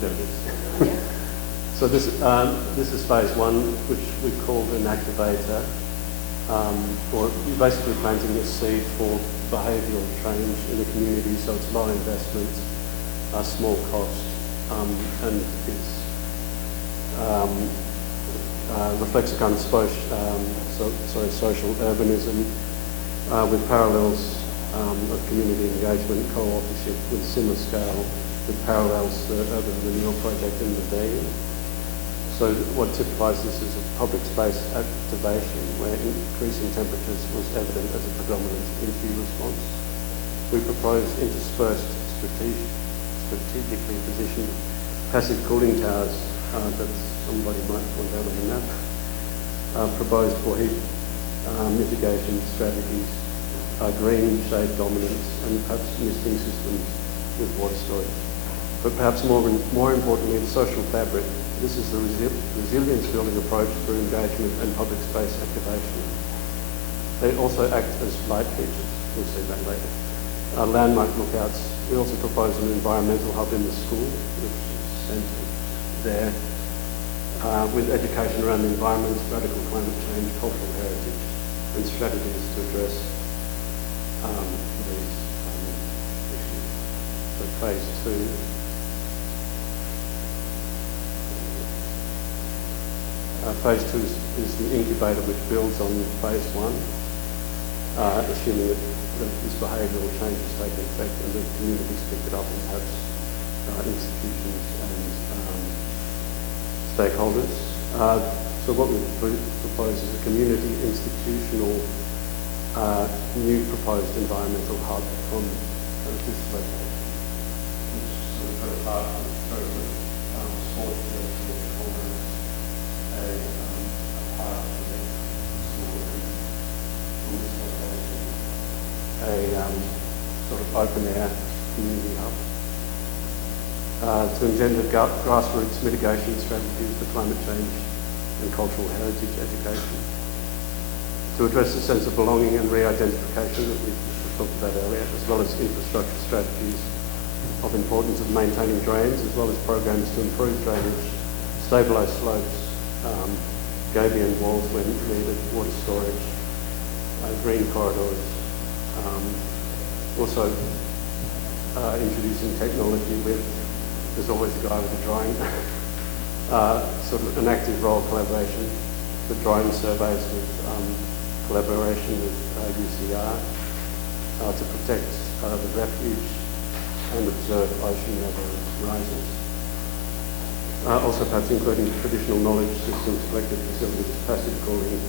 there it is. So this is phase one, which we called an activator, or you're basically planting a seed for behavioural change in the community, so it's low investment, small cost, and it's reflects a kind of social urbanism with parallels of community engagement, co-authorship with similar scale that parallels the urban renewal project in Avendaño. So what typifies this is a public space activation where increasing temperatures was evident as a predominant in-view response. We proposed interspersed strategically positioned passive cooling towers that somebody might want to have on the map, proposed for heat mitigation strategies, green shade dominance and perhaps misting systems with water storage. But perhaps more importantly, the social fabric. This is the resilience building approach through engagement and public space activation. They also act as light features, we'll see that later. Landmark lookouts, we also propose an environmental hub in the school, which is centred there, with education around the environment, radical climate change, cultural heritage, and strategies to address these issues. So phase 2. Phase 2 is the incubator which builds on phase 1, assuming that this behavioural change has taken effect and the community's picked it up and perhaps institutions and stakeholders. So what we propose is a community institutional new proposed environmental hub from this location, which sort of got a part of the sport field to hold a part of the sport from this location, a sort of open air community hub. To engender grassroots mitigation strategies for climate change and cultural heritage education. To address the sense of belonging and re-identification that we talked about earlier, as well as infrastructure strategies of importance of maintaining drains, as well as programs to improve drainage, stabilise slopes, gabion walls when needed, water storage, green corridors, also introducing technology with, there's always a guy with a drone, sort of an active role collaboration, the drone surveys with collaboration with UCR to protect the refuge and observe ocean level rises. Also perhaps including traditional knowledge systems, collective facilities, passive cooling,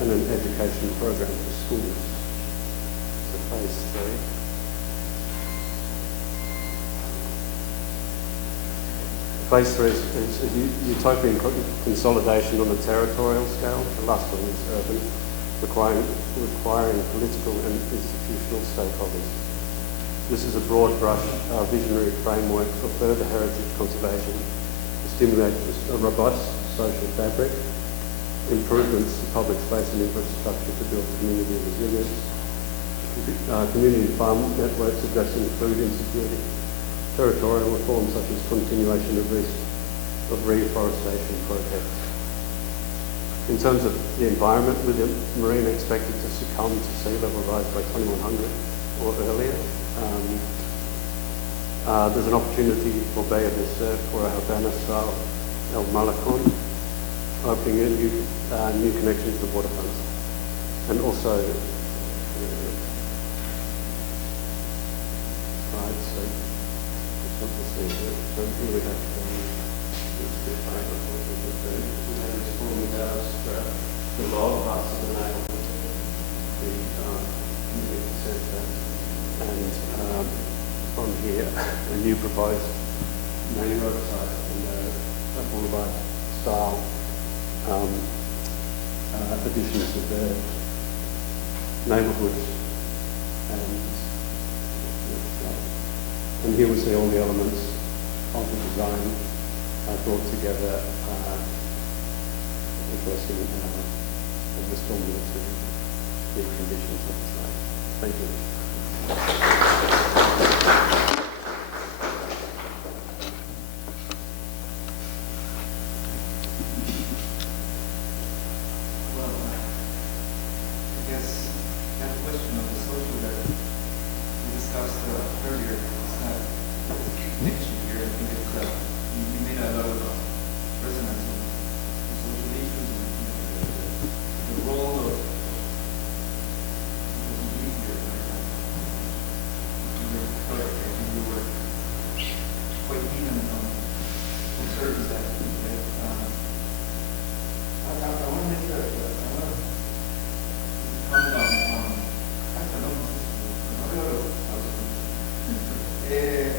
and an education program for schools. So phase 3. Phase 3 is a utopian consolidation on a territorial scale. The last one is urban, requiring political and institutional stakeholders. This is a broad brush visionary framework for further heritage conservation to stimulate a robust social fabric, improvements to public space and infrastructure to build community resilience, community farm networks addressing food insecurity, territorial reforms such as continuation of risk of reforestation projects. In terms of the environment, with the marine expected to succumb to sea level rise by 2100 or earlier, there's an opportunity for Bay of Reserve for a Havana-style El Malecon, opening a new connections to waterfronts, and also so here we have this forming house the lower parts of the neighbourhood, the community centre, and from here a new proposed main road site and a boulevard style additions to the neighbourhood. And here we see all the elements of the design brought together, addressing and responding to the conditions of the site. Thank you. Well, I guess that question of the social that we discussed earlier. Connection here, I think it's you made a lot of resonance on social issues and the role of behavior. I think we were quite even on certain that. I want to make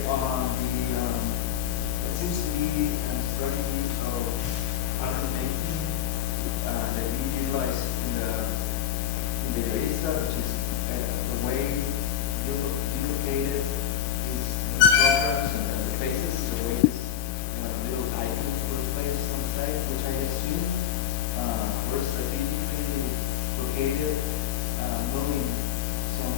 comment on it seems to be a strategy of pattern making that we utilize in the Arista, which is the way you located these programs and the places, the way these little icons were placed on site, which I assume were strategically located, knowing some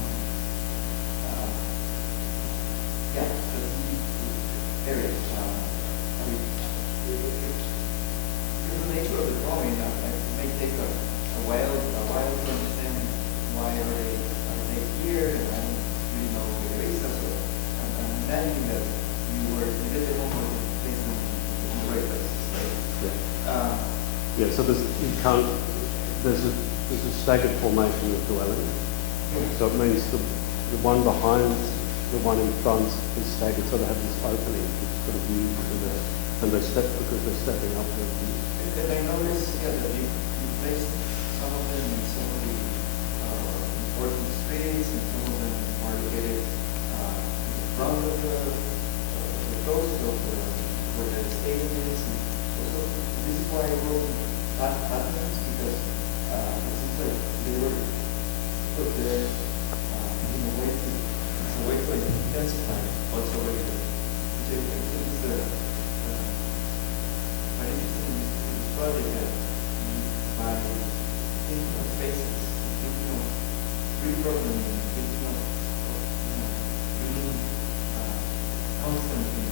areas. Because the nature of the drawing, it may take a while to understand Yeah, so there's a staggered formation of dwelling. So it means the one behind the one in front is staggered, so they have this opening, this sort of view to the, and they step because they're stepping up the view. And I noticed, yeah, that you placed some of them in some of the important streets, and some of them are located in front of the coast of where the stadium is. And also, this is why I wrote patterns, because it seems like they were put there in a way to, as a way to intensify what's already there. So I think it's quite interesting in this project that by thinking of spaces, thinking of reprogramming, thinking of being constant in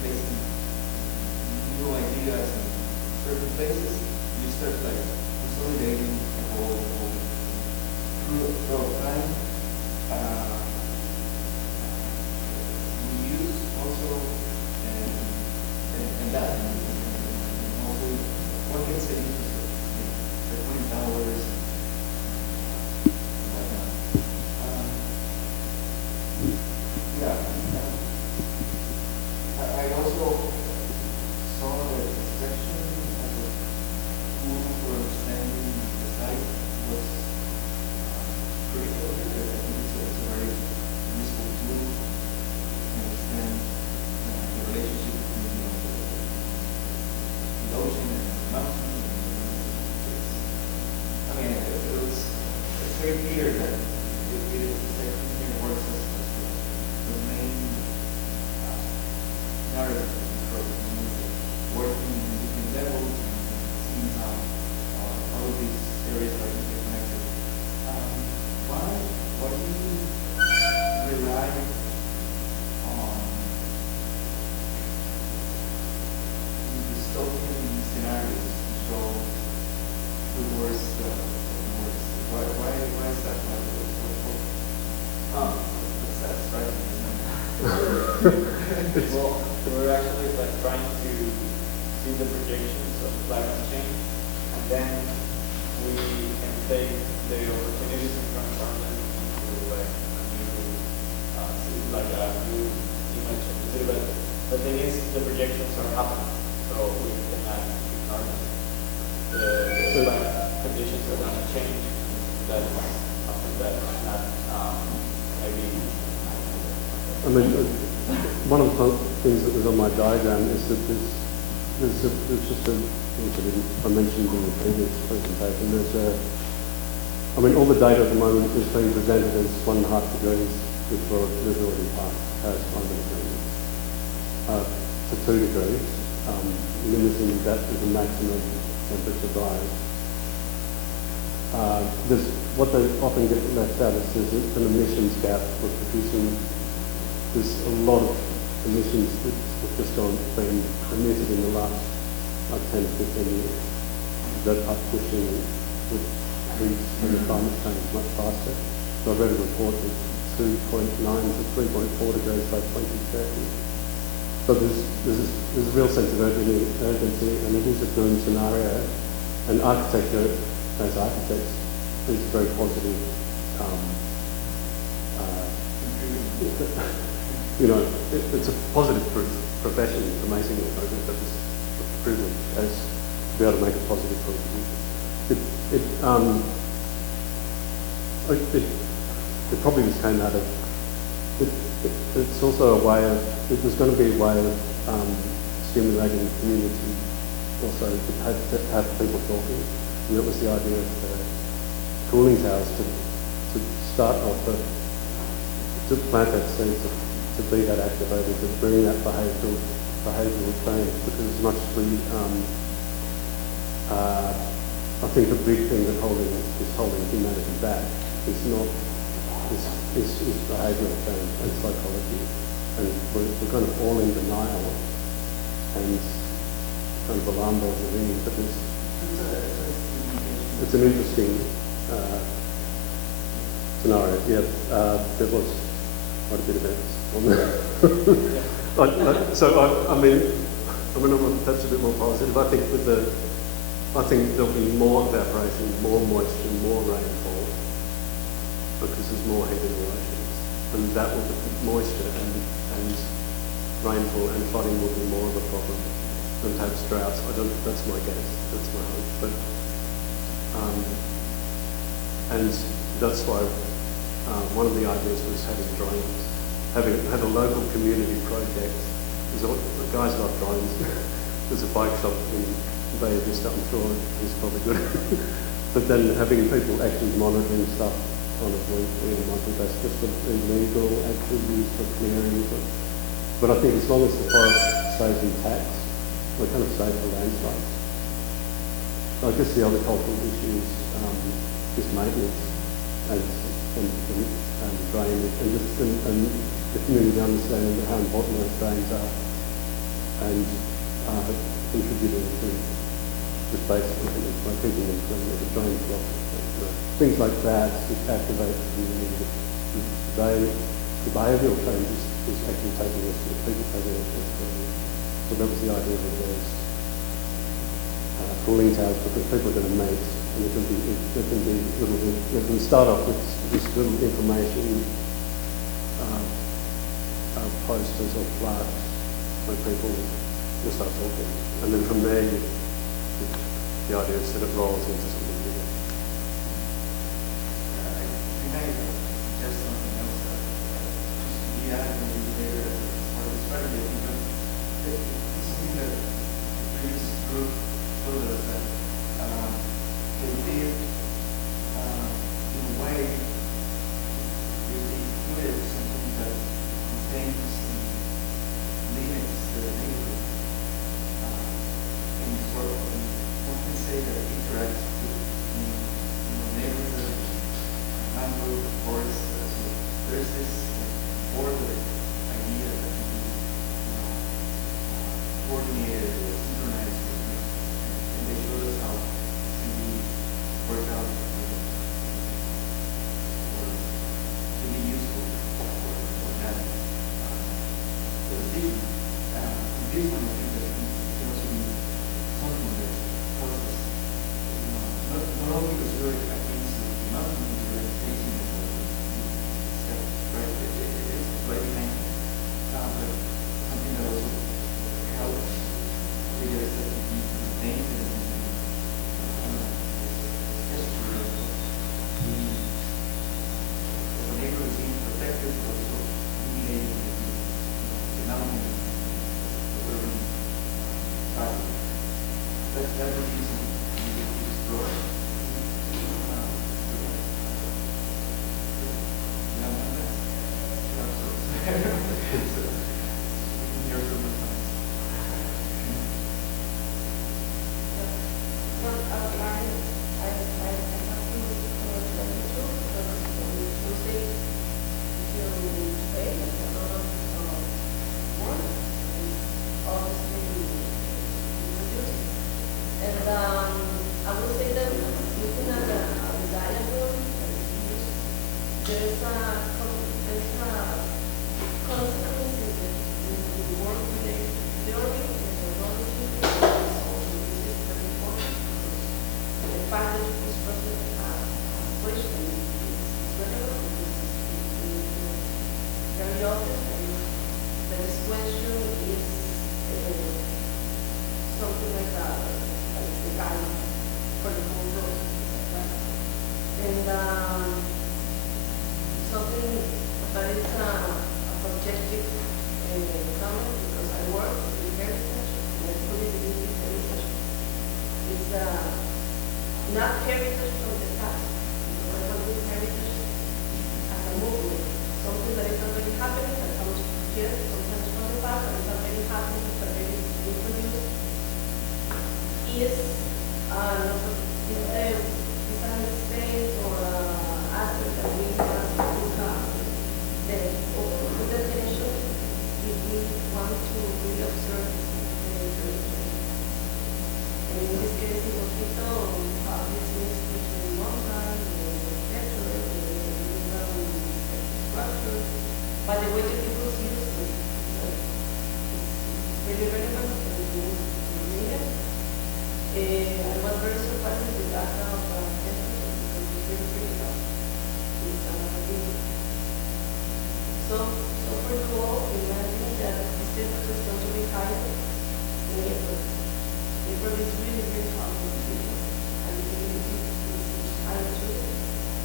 placing new ideas in certain places, you start like consolidating the whole through time. We use also and that and also one gets interested the Twin Towers and whatnot. Yeah, I also saw that the section as a tool for understanding the site was critical because I think it's a very useful tool to understand the relationship between the ocean and the mountain. I mean, it's very clear that the section here works as the main narrative approach, working in different levels and seeing how all of these areas are interconnected. Why do you rely on dystopian scenarios to show the worst? Why is that? It's satisfying. Well, we're actually like trying to see the projections of climate change, and then we can take the opportunities in front of them into like a new image of the city. But the thing is, the projections are happening, so we cannot ignore them. The climate conditions are going to change. That is something that is not maybe. I mean, one of the things that was on my diagram is that there's just a, which I mentioned in the previous presentation, I mean, all the data at the moment is being presented as 1.5 degrees, which we've already passed Paris climate agreement, to 2 degrees, limiting that to the maximum temperature rise. What they often get left out is there's an emissions gap for producing. There's a lot of emissions that have just been emitted in the last 10 to 15 years that are pushing the climate change much faster. So I read a report that 2.9 to 3.4 degrees by 2030. So there's a real sense of urgency, and it is a doom scenario. And architecture, as architects, is very positive. It's a positive profession for making it. I think that was a privilege as to be able to make a positive contribution. It probably just came out of. It's also a way of. It was going to be a way of stimulating the community, also to have people talking, and that was the idea of the cooling towers to start off to plant that seed to be that activated, to bring that behavioural change, because as much as we, I think the big thing that is holding humanity back is behavioural change and psychology, and we're kind of all in denial, and kind of alarm bells are ringing, but it's an interesting scenario. Yeah, there was quite a bit of it. So I mean, I'm perhaps a bit more positive. I think with I think there'll be more evaporation, more moisture, more rainfall, because there's more heat in the oceans. And that will be moisture and rainfall and flooding will be more of a problem than perhaps droughts. That's my guess, that's my hope. But, and that's why one of the ideas was having drones, have a local community project. The guys love drones. There's a bike shop in Bay of Vista, I'm sure is probably good. But then having people actually monitoring stuff on a weekly and monthly basis, just for illegal activities, for clearing. But I think as long as the forest stays intact, we're kind of safe for landslides. I guess the other cultural issue is maintenance and drainage, and the community understanding how important those drains are, and contributing to just basically by keeping them clean, the drain philosophy, things like that, which activate the community. The behavioural change is actually taking us to people taking us to. So that was the idea of those cooling towers, because people are going to meet, and there can start off with just little information posters or plaques where people will start talking, and then from there the idea is that it rolls into something bigger. I may suggest something else that just to be added maybe later as part of the strategy, because it's something that the previous group told us that they live in a way if they included something that contains and limits the neighborhood in sort of one can say that it interacts with neighborhood, mangrove, forest. So there's this border idea that can be coordinated or synchronized with it. And they showed us how to be worked out or to be useful for that decision. And this one I think that can also be something that helps us, not only because we're against the mountain, because we're facing it, it's right behind it, but something that also helps figures that can be contained and gesture of the neighborhood being protected, but also mediating the mountain, the urban part. That would be something we could explore. But the way that people see this is really relevant and I was very So for you all, imagine that this paper is going to be hired in April. April is really, really hard for the people, and it's hard too.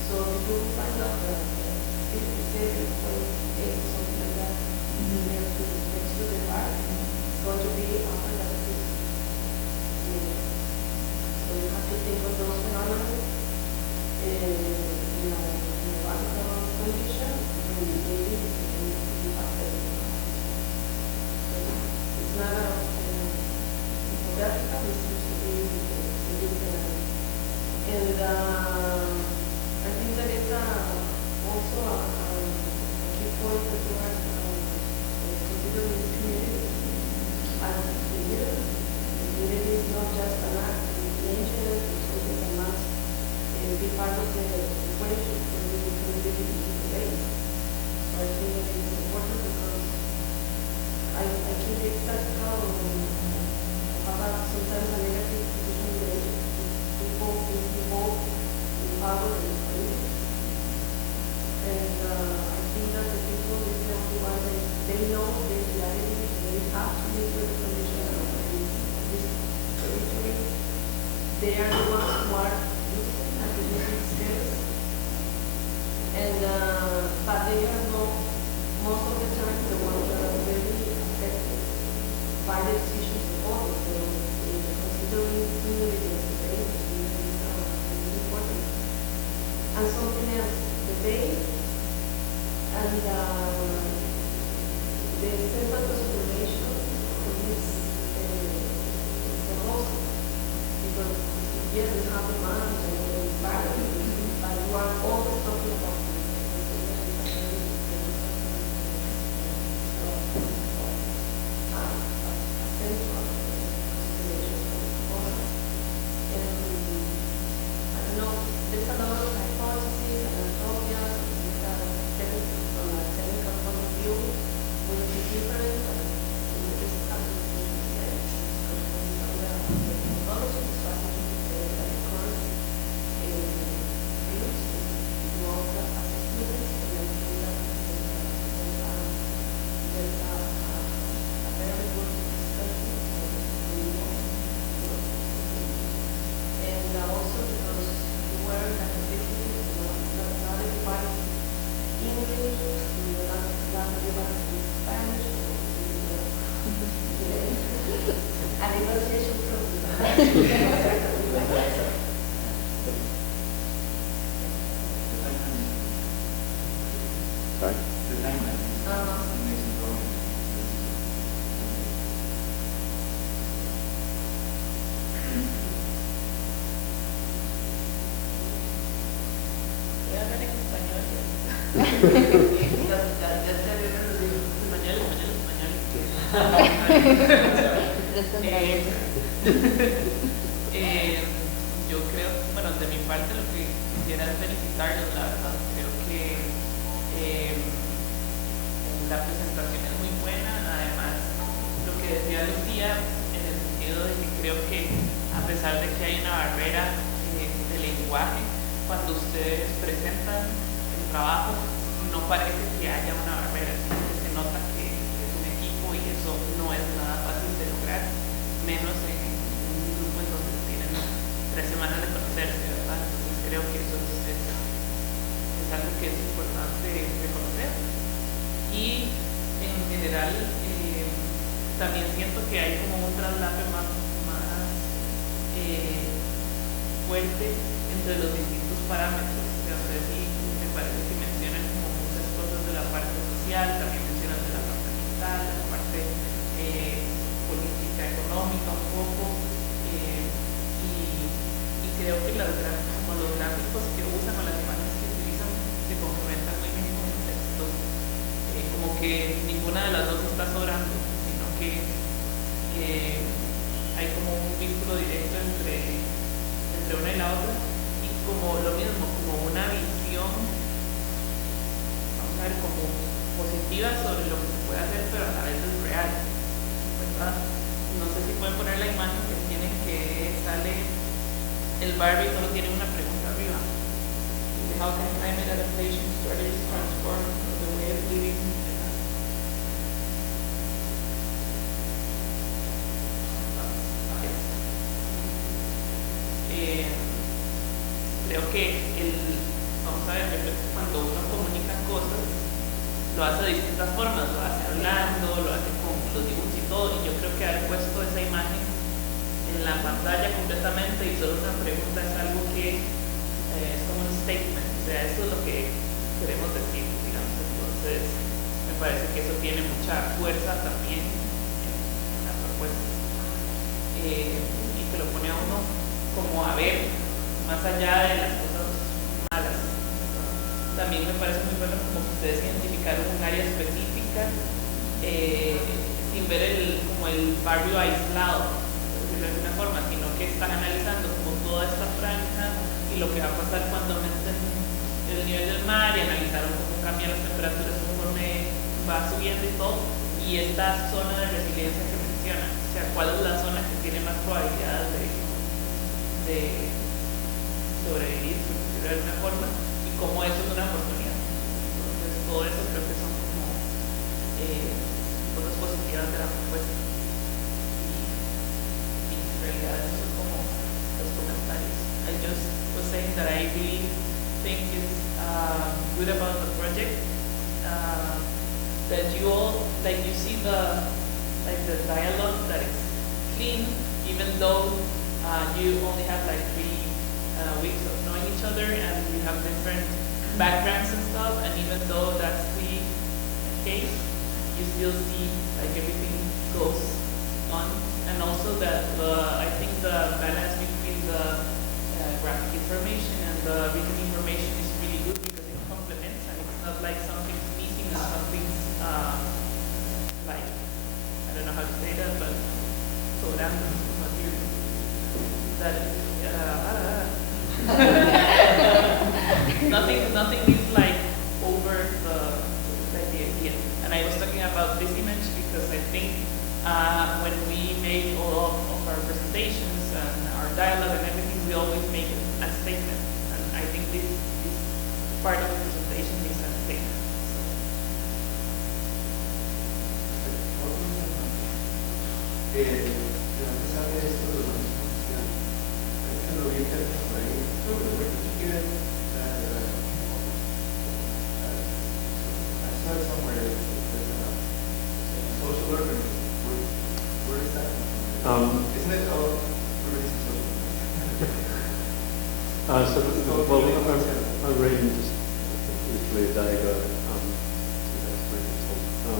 So if you find out that it's April 28 or something like that, next to the park, it's going to be after that. So you have to think of those phenomena, environmental condition, and maybe you can affect it. It's not a geographical, it seems to be different. And I think that it's also a key point that you are considering this community as the leader. The community is not just an act, it's nature, it's something that must be part of the equation for the community to be based. So I think that it's important because I think it's that how have sometimes a negative position related to people being involved in power and politics. And I think that the people is the only one that they know the reality, they have to live with the condition of this territory. They are the ones who are using and using skills. And but they are not most of the time the ones that are really affected by the decisions of others. So considering community as a base is really important. And something else, the base and the central transformation is proposal. Because yes, we have demand and environment, but you are always talking about Yo creo, bueno, de mi parte lo que quisiera es felicitarlos, la verdad. Creo que la presentación es muy buena. Además, lo que decía Lucia, en el sentido de que creo que a pesar de que hay una barrera de lenguaje, cuando ustedes presentan el trabajo, no parece que haya una barrera, sino que se nota que es un equipo y eso no es nada fácil de lograr, menos en un grupo en donde tienen 3 semanas de conocerse, ¿verdad? Entonces creo que eso es algo que es importante reconocer. Y en general también siento que hay como un traslape más fuerte entre los distintos parámetros. O sea, sí, me parece que mencionan como muchas cosas de la parte social, también mencionan de la parte ambiental, de la parte política, económica un poco, y creo que los gráficos que usan o las imágenes que utilizan se complementan muy bien con el texto, como que ninguna de las dos está sobrando, sino que hay como un vínculo directo entre una y la otra, y como lo mismo, como una visión, vamos a ver, como positiva sobre lo que se puede hacer, pero a la vez es real, ¿verdad? No sé si pueden poner la imagen que tienen, que sale el Barbie, solo tiene una pregunta arriba. How can climate adaptation strategies transform the way of living que vamos a ver, yo creo que cuando uno comunica cosas, lo hace de distintas formas, lo hace hablando, lo hace con los dibujos y todo, y yo creo que haber puesto esa imagen en la pantalla completamente y solo una pregunta es algo que es como un statement, o sea, esto es lo que queremos decir, digamos. Entonces me parece que eso tiene mucha fuerza también en la propuesta, y que lo pone a uno como a ver más allá de las cosas malas. También me parece muy bueno como que ustedes identificaron un área específica sin ver como el barrio aislado, por decirlo de alguna forma, sino que están analizando como toda esta franja y lo que va a pasar cuando aumenten el nivel del mar, y analizaron cómo cambian las temperaturas conforme va subiendo y todo, y esta zona de resiliencia que menciona, o sea, cuál es la zona que tiene más probabilidad de sobrevivir, por decirlo de alguna forma, y cómo eso es una oportunidad. Entonces todo eso creo que son como cosas positivas de la propuesta, y en realidad esos son como los comentarios. I just was saying that I really think it's good about the project, that you all, like, you see the dialogue that is clean, even though you only have like 3 weeks of knowing each other, and you have different backgrounds and stuff, and even though that's the case, you still see like everything goes on, and also that I think the balance between the graphic information and the written information is really good, because it complements, and it's not like something's missing or something's like, I don't know how to say that, but so random material that nothing is like over the idea. And I was talking about this image because I think when we made all of our presentations and our dialogue and everything, we always make it a statement. And I think this part of the presentation is a statement. Isn't it all related to I read just literally a day ago, 2 days ago,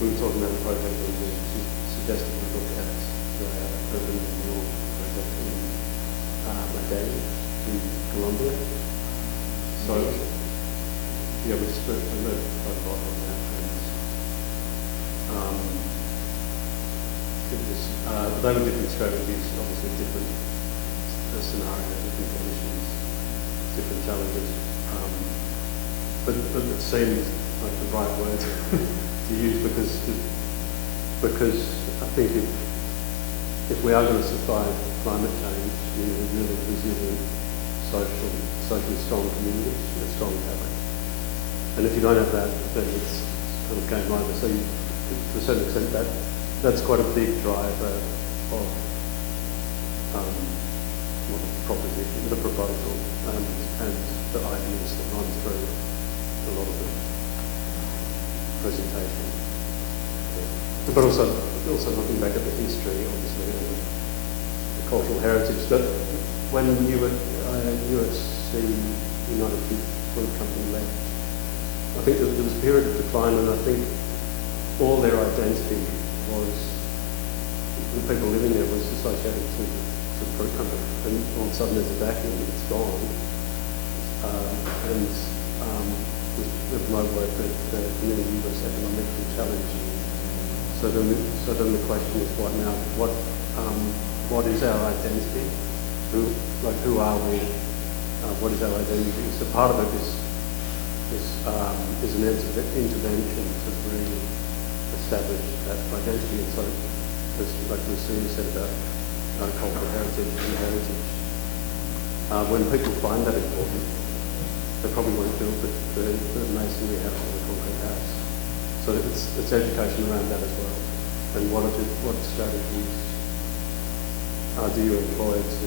we were talking about the project that we suggested we look at the urban renewal project in Again in Colombia. So, yeah, we spent a lot on that, and they were different strategies, obviously different scenarios, different conditions, different challenges. But it seemed like the right word to use, because I think if we are going to survive climate change, we need a really resilient, socially strong communities, a strong fabric. And if you don't have that, then it's kind of game over. So to a certain extent, that's quite a big driver of the proposal and the ideas that run through a lot of the presentation. But also looking back at the history, obviously, and the cultural heritage. But when USC United Fruit Company left, I think there was a period of decline, and I think all their identity was, the people living there was associated to the fruit company, and all of a sudden there's a vacuum, it's gone, and there's no word that the community was economically challenged. So then the question is, what now? What is our identity? Who are we? What is our identity? So part of it is an intervention to really establish that identity. And so, like Lucia said about cultural heritage and heritage, when people find that important, they probably won't build the masonry house or the concrete house. So it's education around that as well. And what strategies do you employ to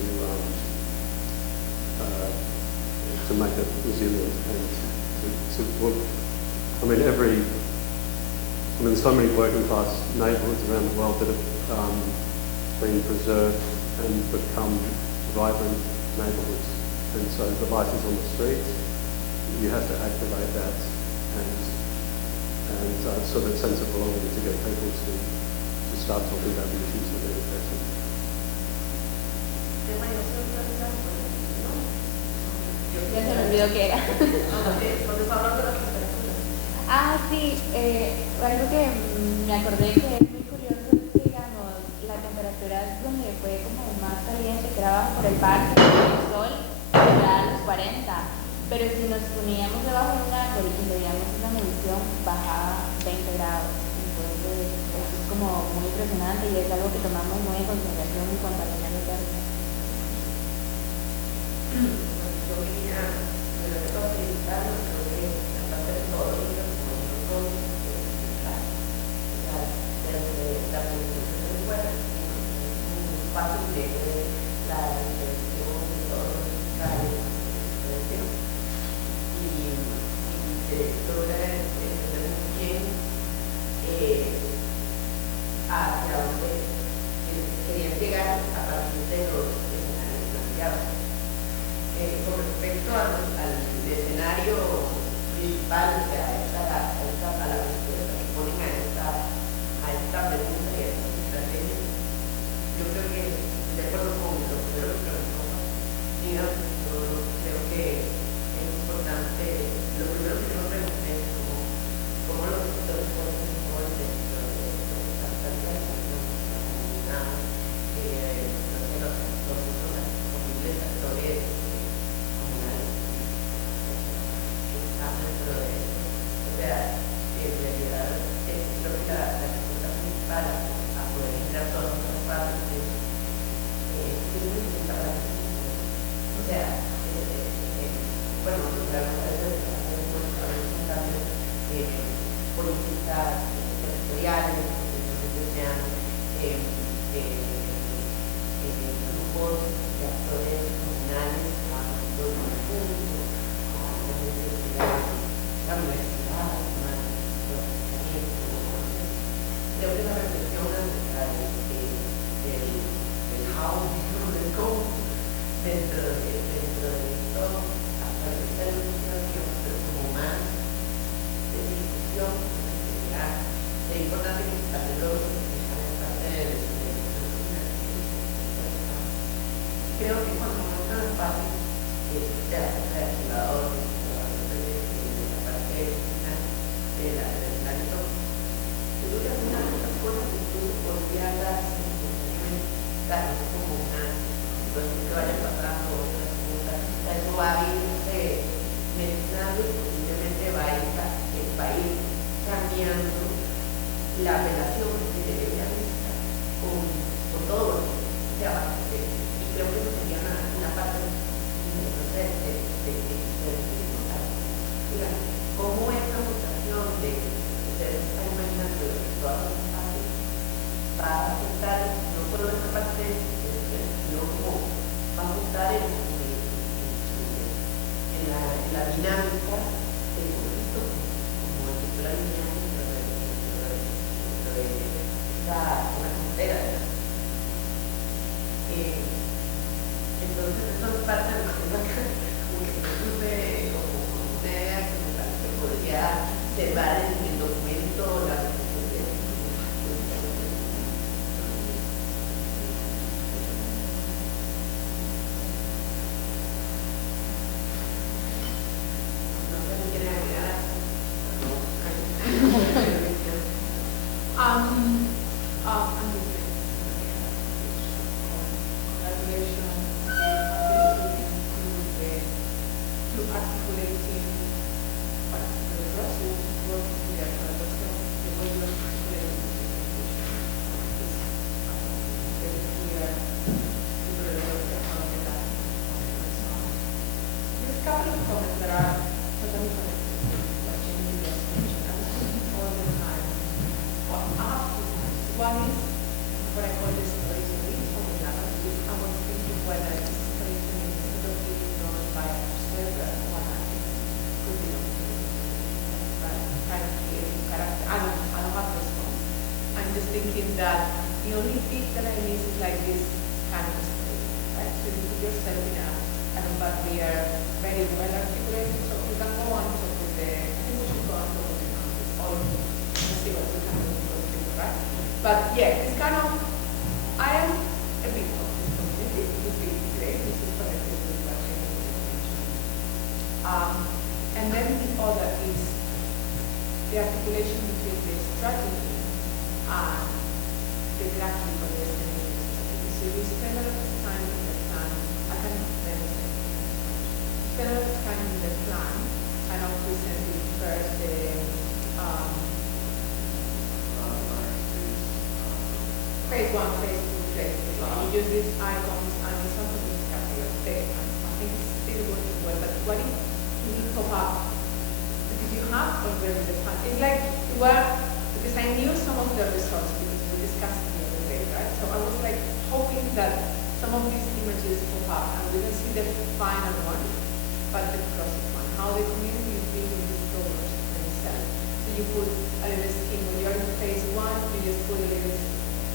to make it resilient and to well, there's so many working class neighbourhoods around the world that have been preserved and become vibrant neighbourhoods. And so the light is on the streets, you have to activate that and sort of sense of belonging to get people to start talking about the issues that they're addressing. Ya se me olvidó qué era. Ah, sí, algo que me acordé que es muy curioso es que, digamos, la temperatura donde fue como más caliente, que era por el parque, el sol, era a los 40, pero si nos poníamos debajo de un árbol y veíamos una medición, bajaba 20 grados. Entonces, eso es como muy impresionante y es algo que tomamos muy en consideración en cuanto a la cambio térmico. Yo quería felicitarlos, creo que la parte de todo ello, como nosotros, desde la presentación de la escuela, es muy fácil de ver la interacción de todos los fiscales y se logra entender muy bien hacia dónde querían llegar a partir de los escenarios planteados. Con respecto al escenario principal, o sea, a la respuesta que ponen a esta pregunta y a estas estrategias, yo creo que estoy de acuerdo con lo primero que preguntó. Mira, yo creo que es importante, lo primero que yo pregunté es cómo los sectores pueden ser dentro de esta realidad de la comunidad, los disponibles actores dentro de esto. O sea, en realidad creo que la respuesta principal a poder generar todas estas partes es muy importante. O sea, bueno, políticas territoriales, que sean grupos de actores comunales trabajando en conjunto, la universidad, creo que la reflexión acerca del how, del cómo, dentro de esto, hasta esta ilustración, pero como más de discusión, es importante que también lo creo que cuando uno está en fácil, se hace reactivador del escenario. Yo creo que algunas de estas cosas incluso podría darse espontáneamente, como una situación que vaya pasando, otras cosas. Eso va a irse mezclando y posiblemente va a ir cambiando la relación que se debe realizar con todo. O sea, y creo que eso sería una parte de cómo esta mutación de ustedes están imaginando de todas las fases va a afectar no solo esta parte sino como va a mutar en la dinámica del conflicto como estructura lineal dentro de esta frontera. Entonces esto es parte de lo que como que me puse como una idea que me parece que podría cerrar en el documento la reflexión. No sé si quieren agregar. Articulating particular process, working thinking that the only bit that I miss is like this kind of space, right? So you put yourself in an environment we are very well articulated, so you can go on top of the, I think we should go on top of the campus, all let's see what we can do for people, right? But yeah, it's kind of, I am a bit of this community, it would be great, this is connected with what you mentioned. And then the other is the articulation between the strategy and the graphical destination strategy. So we spend a lot of time in the plan, I can never say spend a lot of time in the plan, and of presenting first the phase 1, phase 2, phase 3. We use these icons and something is happening up there. I think it's still working well, but what if you pop up? Because you have already the plan. It's like, because I knew some of the results because we discussed the other day, right? So I was like hoping that some of these images pop up and we don't see the final one, but the process one. How the community is dealing with these problems themselves. So you put a little scheme when you're in phase 1, you just put a little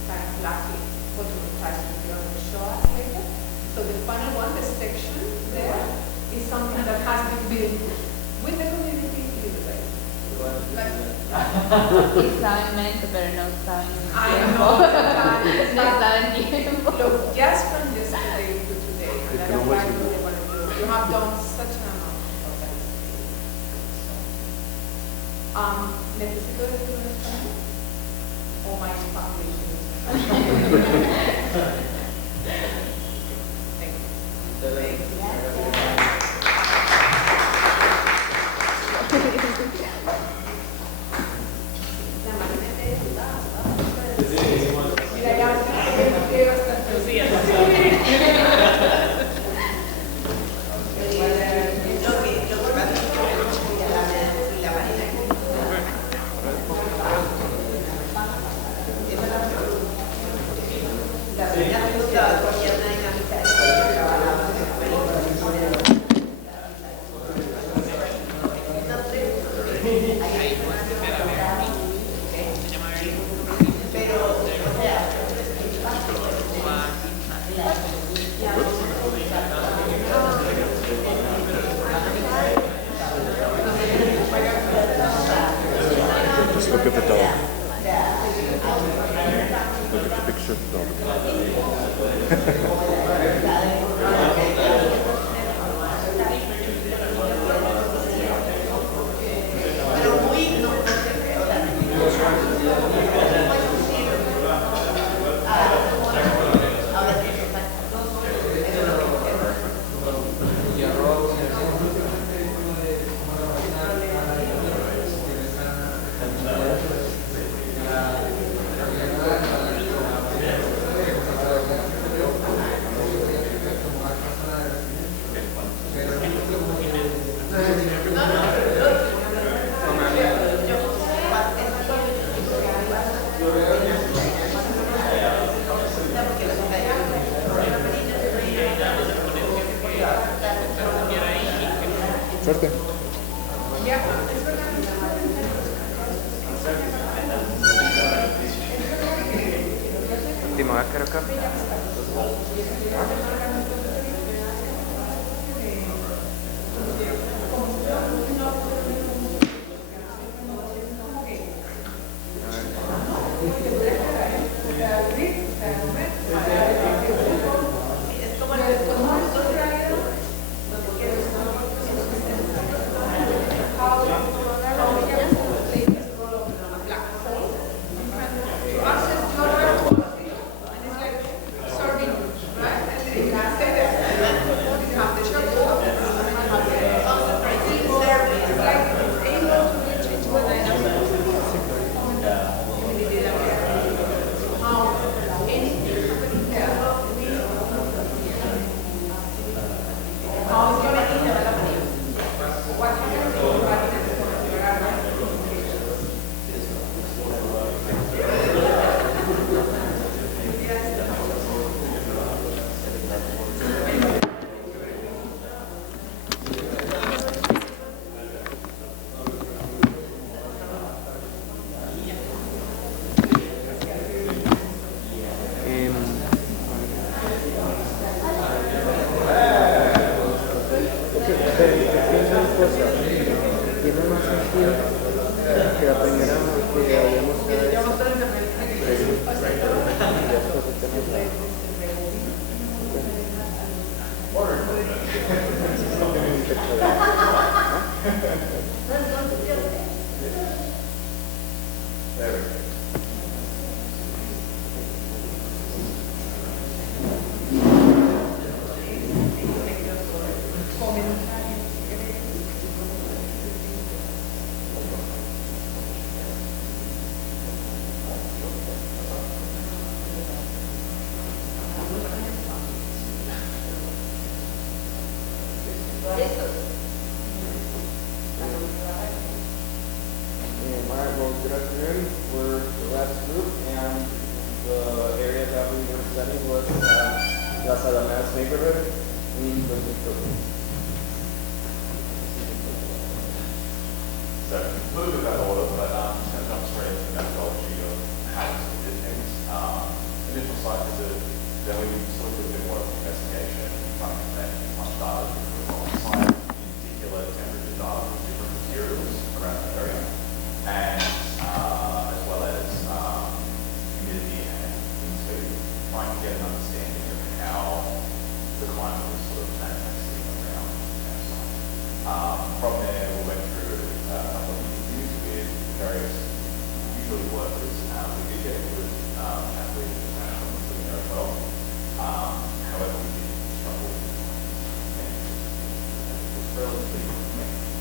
kind of graphic photomontage that you're going to show us later. So the final one, the section there, is something that has been built with the community in the way. Estaba en mente, pero no estaba en tiempo. I know that. No estaba en tiempo. Look, just from yesterday to today, and that applies to the one of you, you have done such an amount of that. ¿Necesito decir en español? ¿O my Spanish is Thank you. Just look at the dog. Look at the picture of the dog. Suerte. Última vez que acá. Right? group, and the area that we were studying was Las Alamedas neighborhood in Mexico. So, a little bit about order, but just going to jump straight into the methodology of how we did things. Initial site visit, then we sort of did a bit more investigation, trying to collect as much data as we could on site, in particular temperature data from different materials around the area, and as well as humidity and humidity, trying to get an understanding of how the climate was sort of manifesting around our site. From there, we went through a couple of interviews with various usually workers. We did get a good chat with the professionals living there as well. However, we did struggle and it was relatively lengthy.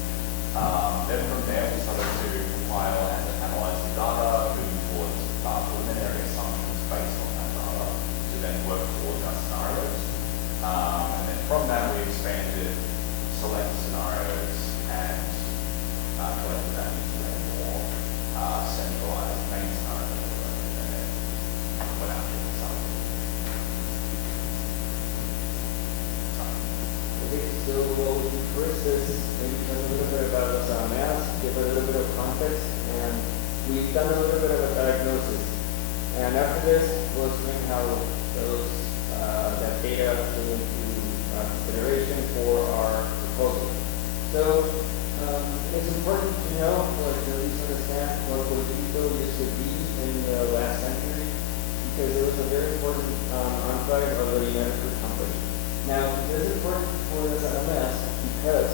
Then from there, we started to compile and analyze the data, moving towards preliminary assumptions based on that data to then work towards our scenarios. And then from that, we expanded select scenarios and collected that into a more centralized main scenario, and then went out to the site. Okay, so what we do first is maybe tell a little bit about Las Alamedas, give a little bit of context, and we've done a little bit of a diagnosis. And after this, we'll explain how those that data came into consideration for our proposal. So it's important to know, like at least understand what optativo used to be in the last century, because it was a very important enclave of the United Fruit Company. Now, this is important for the Alamedas because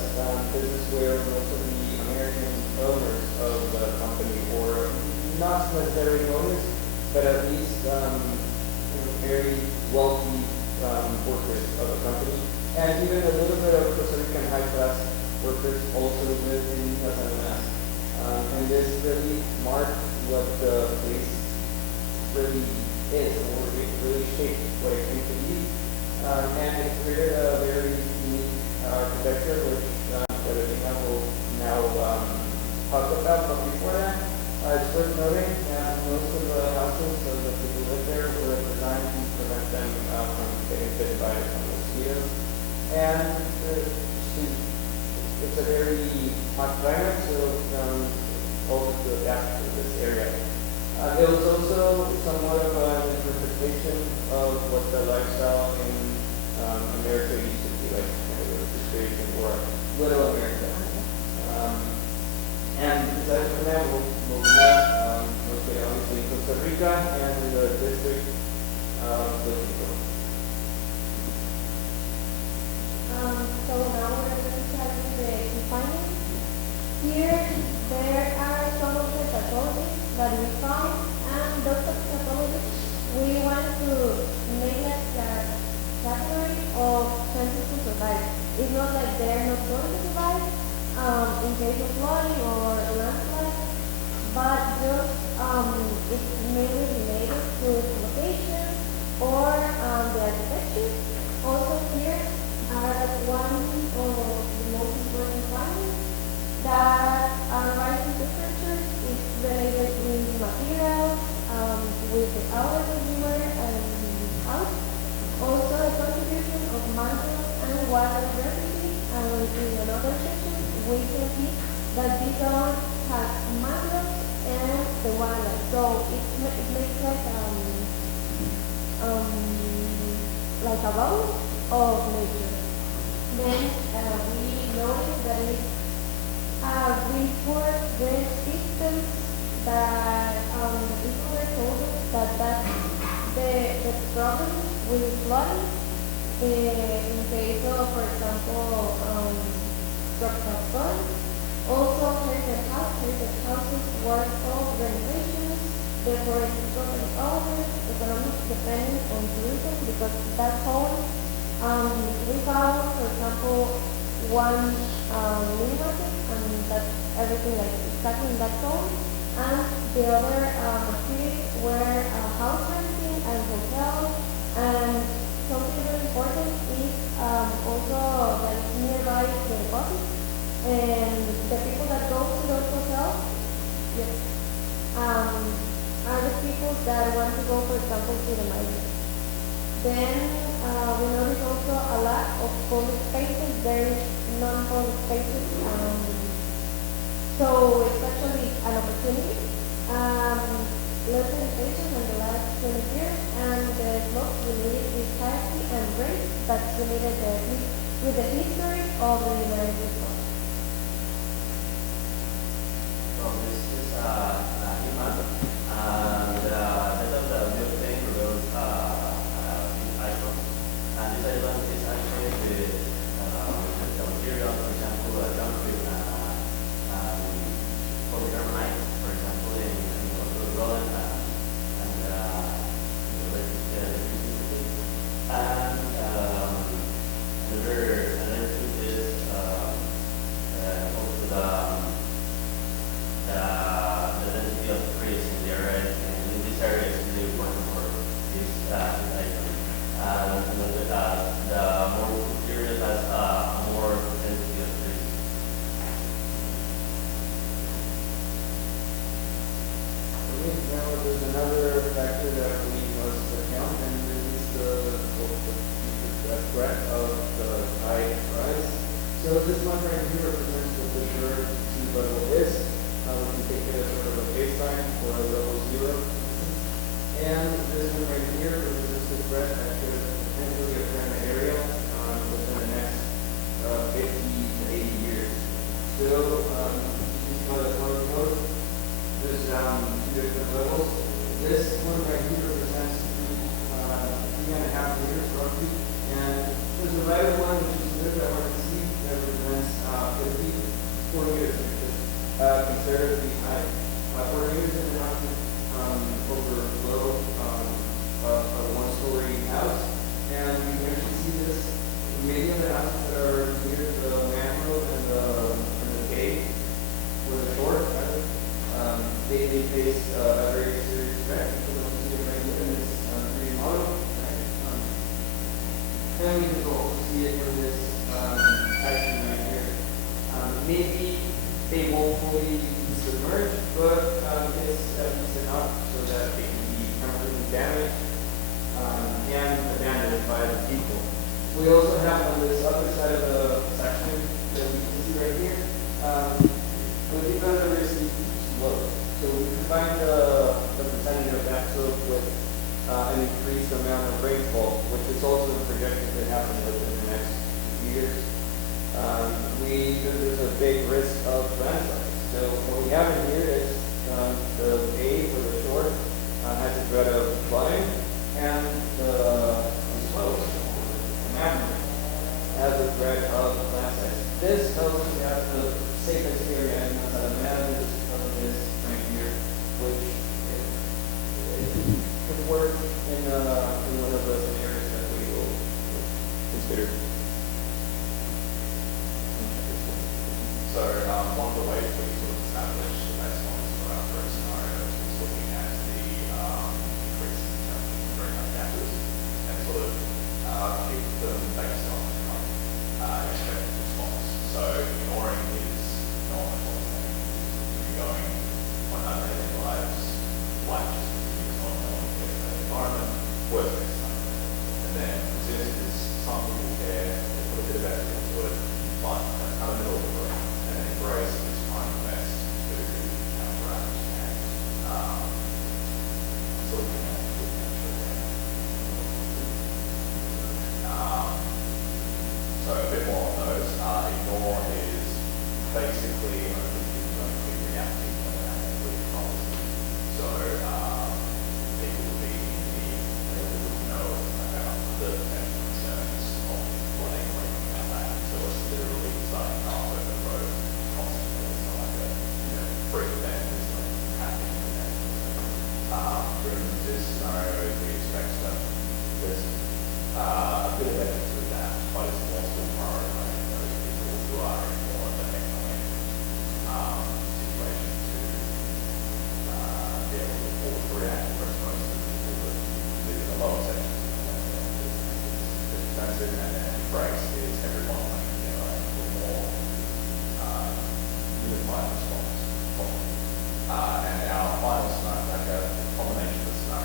this is where most of the American owners of the company, or not necessarily owners, but at least very wealthy workers of the company, and even a little bit of Costa Rican high-class workers also live in Las Alamedas. And this really marked what the place really is, or it really shaped what it came to be. And it created a very unique architecture, which Irene will now talk about. But before that, it's worth noting that most of the houses of the people who live there were designed to prevent them from getting bit by mosquitoes. And it's a very hot climate, so also to adapt to this area. There was also somewhat of an interpretation of what the lifestyle in America used to be like, kind of a situation, or Little America. And besides from that, we'll move on. Okay, obviously Costa Rica and the district of Mexico. So now we're going to start with the defining. Here, there are some of the pathologies that we found, and those pathologies we want to make like a category of chances to survive. It's not like they're not going to survive in case of flooding or landslide, but just it's mainly related to location or the architecture. Also here are one of the most important findings that rising temperatures is related with materials, with the hours that we were out. Also the contribution of mangroves and water diversity, and in another section we can see that this zone has mangroves and the wildlife. So it makes like a bowl of nature. Then we noticed that it reinforced the systems that people were told us that the problem with flooding in case of, for example, tropical storms. Also, heritage houses work of renovations, decorated property owners, economic dependence on tourism, because that home we found, for example, one mini market, and that's everything like exactly in that zone. And the other activities were house renting and hotels. And something very important is also that it's nearby the deposit. And the people that go to those hotels, yes, are the people that want to go, for example, to the migrant. Then we notice also a lack of public spaces. There is non-public spaces. So it's actually an opportunity. Less education in the last 20 years, and the slopes related with hierarchy and race that's related with the history of the United States. So this is Iman, and that is the new thing about this icon. And this icon is actually the material, for example, concrete polycarbonate, for example, in Roland and electricity. And another thing is also the density of trees in the area, and in this area is really important for this icon. And the more material has a more density of trees. Now there's another factor that we must account, and this is the threat of the high rise. So this one right here represents what the sure sea level is. We can take it as sort of a baseline for a level 0. And this one right here represents the threat that could potentially occur in the area within the next 50 to 80 years. So you see how the color goes. There's two different levels. This one right here represents 3.5 meters roughly, and there's a lighter one which is a little bit hard to see that represents 4 meters, which is considerably high. 4 meters is roughly below a one-story house, and you can actually see this many of the houses that are near the mangrove and the cave, or the shore, rather. They face a very serious threat. You can see it right here in this 3D model. Right? And we can also see it in this section right here. Maybe they won't fully submerge, but it's at least enough so that they can be permanently damaged and abandoned by the people. We also have on this other side of the section that we can see right here, the biodiversity slope. So we combine the percentage of that slope with an increased amount of rainfall, which is also projected to happen within the next few years. There's a big risk of landslides. So what we have in here is the cave or the shore has a threat of flooding, and the slope, the mountain, has a threat of landslides. This tells us that the safest area in the mountains of this right here, which could work in one of the scenarios that we will consider. So one of the ways we sort of established the baselines for our first scenario was looking at the increase in terms of greenhouse gases and sort of keep them based on expected response. So ignoring is not going on unhealthy lives, like just continues on the environment, worst case scenario. And then resilience is some people care, they put a bit of effort into it, but kind of middle of the road, and then embrace is trying the best to counteract and sort of so a bit more on those. Ignore is basically only reacting when they have good policy. So people would be they would know about the potential concerns of flooding or anything like that. So it's literally starting up over the road constantly. It's not like a freak event. It's not happening in that. During this scenario, we expect that there's a bit of effort to adapt, but it's more still prioritizing those people who are in more of an economic situation to be able to afford to react, whereas most of the people that live in the lower sections the defensive and embrace is everyone coming together for more unified response. And our final scenario, like a combination of scenarios,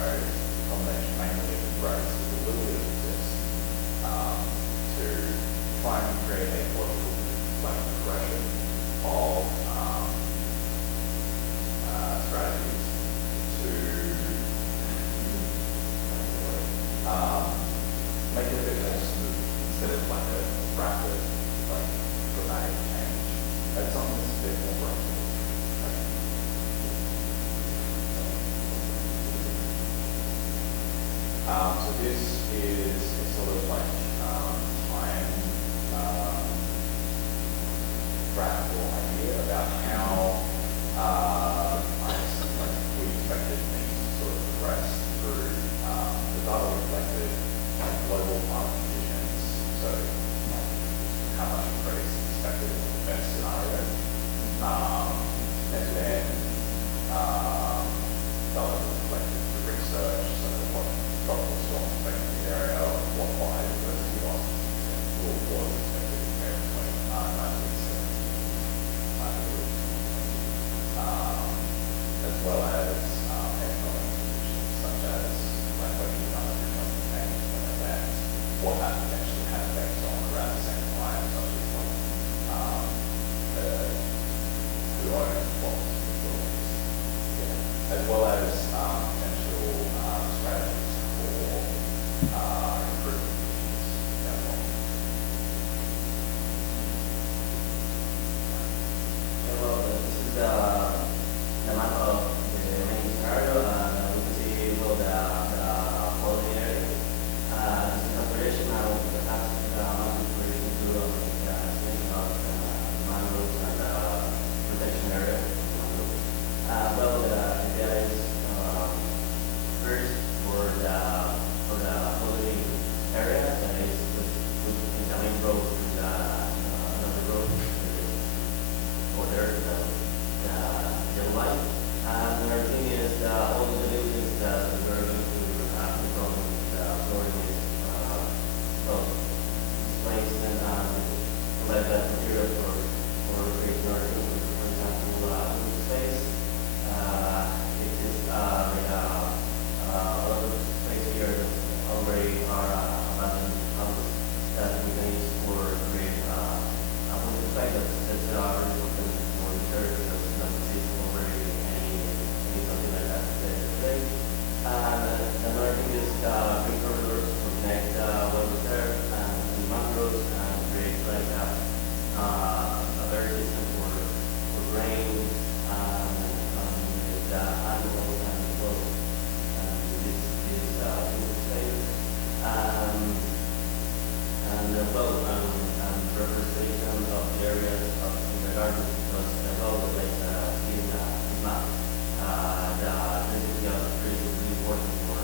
So this is a sort of like time graph or idea about how we expected things to sort of progress through the data reflected like global climate conditions. So how much increase is expected in the best scenario. And then data reflected the research, so what tropical storms affecting the area, what biodiversity loss was expected compared between 1970 as well as economic conditions such as language change and what that potentially had effects on around the same time, such as who owns what facilities, as well as potential strategies for improving conditions as well. Hello, this is the map of the main scenario. We can see well, the following area. This is transportation. We have the mountain transportation to the extension of mangroves and protection area. Well, the idea is first for the following area, that is in the main road to the another road. Or there, the yellow line. And another thing is all the buildings that we're going to have the problem with the flooring is well, displaced and provide that material for creating our things. For example, food space. It is like a lot of space here that already are abandoned houses that we can use for create a food space that's important for the church because it doesn't exist already any something like that today. Another thing is green corridors to connect what was there and mangroves and create like a better system for rain and the animals and well this food space and representation of the areas of the garden because well like in this map the density of the trees is really important for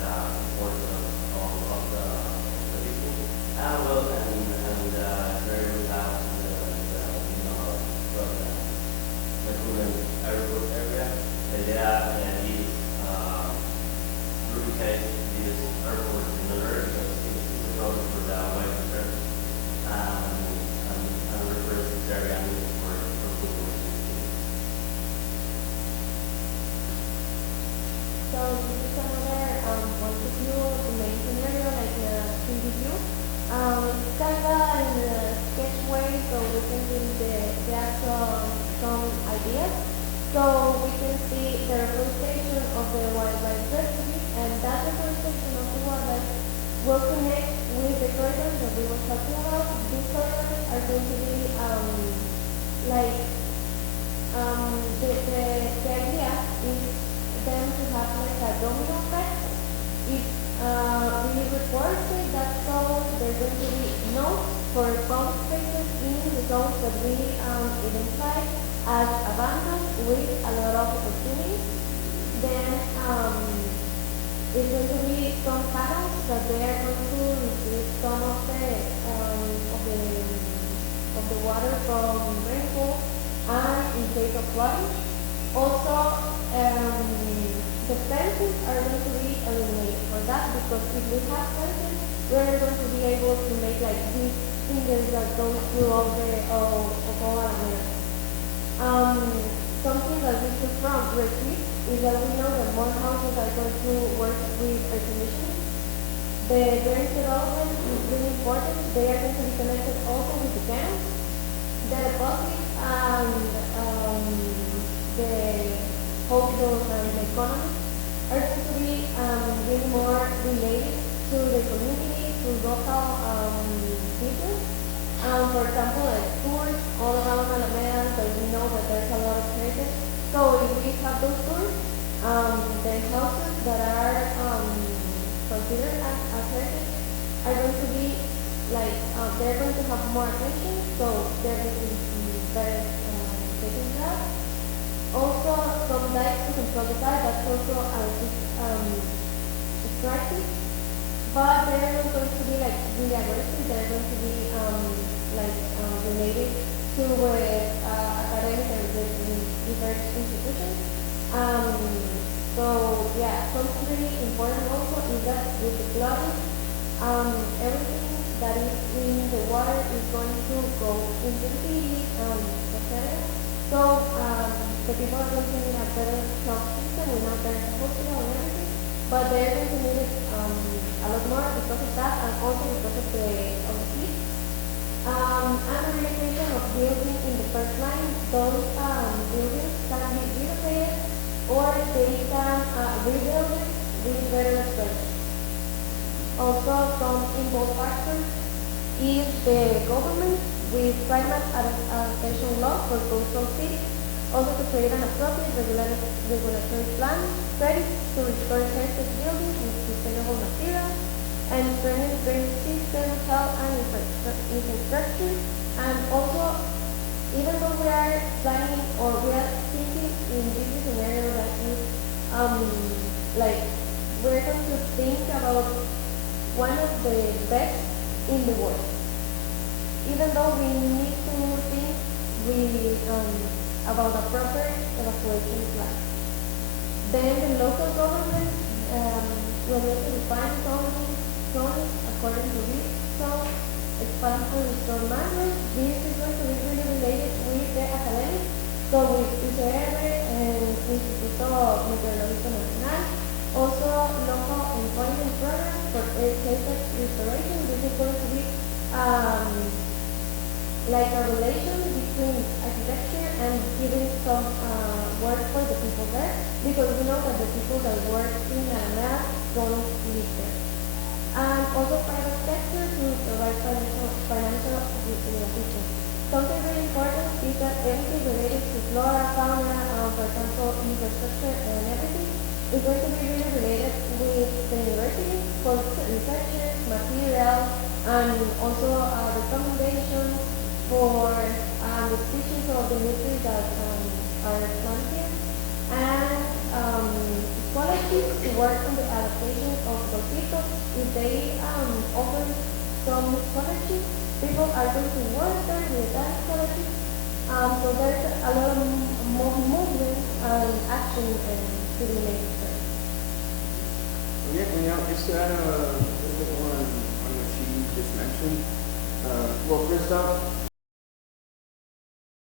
the support of the people. Well and there we have the Vancouver airport area. The idea is replicate this airport in another because it's a problem for the wildlife and reverse this area for people. So this is another point of view of the main scenario, like the 3D view. It's kind of in a sketch way, so we can see the actual some ideas. So we can see the reforestation of the wildlife refuge, and that reforestation of the wildlife will connect with the corridors that we were talking about. These corridors are going to be the idea is them to have like a domino effect. If we reforest it, that's so there's going to be nodes for pump spaces in the zones that we identify as abandoned with a lot of opportunities. Then it's going to be some panels that they are going to receive some of the water from rainfall and in case of flooding. Also, the fences are going to be eliminated for that because if we have fences, we're going to be able to make like these fingers that go through all Alameda. Something that we should repeat is that we know that more houses are going to work with air conditioning. The drainage development is really important. They are going to be connected also with the dams. The deposits and the hospitals and the economy are going to be really more related to the community, to local business. For example, like tours all around Alameda, so we know that there's a lot of heritage. So if we have those tours, the houses that are, for considered as athletics are going to be like, they're going to have more attention, so they're going to be better taken care of. Also, some likes to control the tide, that's also distracting. But they're not going to be like really aggressive, they're going to be related to academic and research institutions. So yeah, something really important also is that with the chlorine, everything that is in the water is going to go into the city, etc. So the people are going to need a better health system without their hospital and everything, but they're going to need it a lot more because of that and also because of the heat. And the relocation of buildings in the first line, those buildings can be relocated or they can rebuild it with better structure. Also, some involved factors is the government with climate adaptation law for coastal cities, also to create an appropriate regulatory plan, credits to restore heritage buildings with sustainable materials, and strengthen the drainage system, health and infrastructure. And also, even though we are planning or we are thinking in this scenario that is we're going to think about one of the best in the world. Even though we need to think about a proper evacuation plan. Then the local government will need to define zones according to this. So expand and restore management. This is going to be really related with the academics. So with PCR and Instituto Meteorológico Nacional. Also local employment programs for heritage restoration. This is going to be like a relation between architecture and giving some work for the people there, because we know that the people that work in Amelia don't live there. And also private sector to provide financial assistance. Something very important is that everything related to flora, fauna, for example, infrastructure and everything is going to be really related with the university for researchers, material, and also recommendations for the species of the nutrients that are planted, and scholarships to work on the adaptation of mosquitoes. If they offer some scholarships, people are going to work there with that scholarship. So there's a lot of movement and action to be made there. Yeah, just to add a little bit more on what she just mentioned. Well, first off,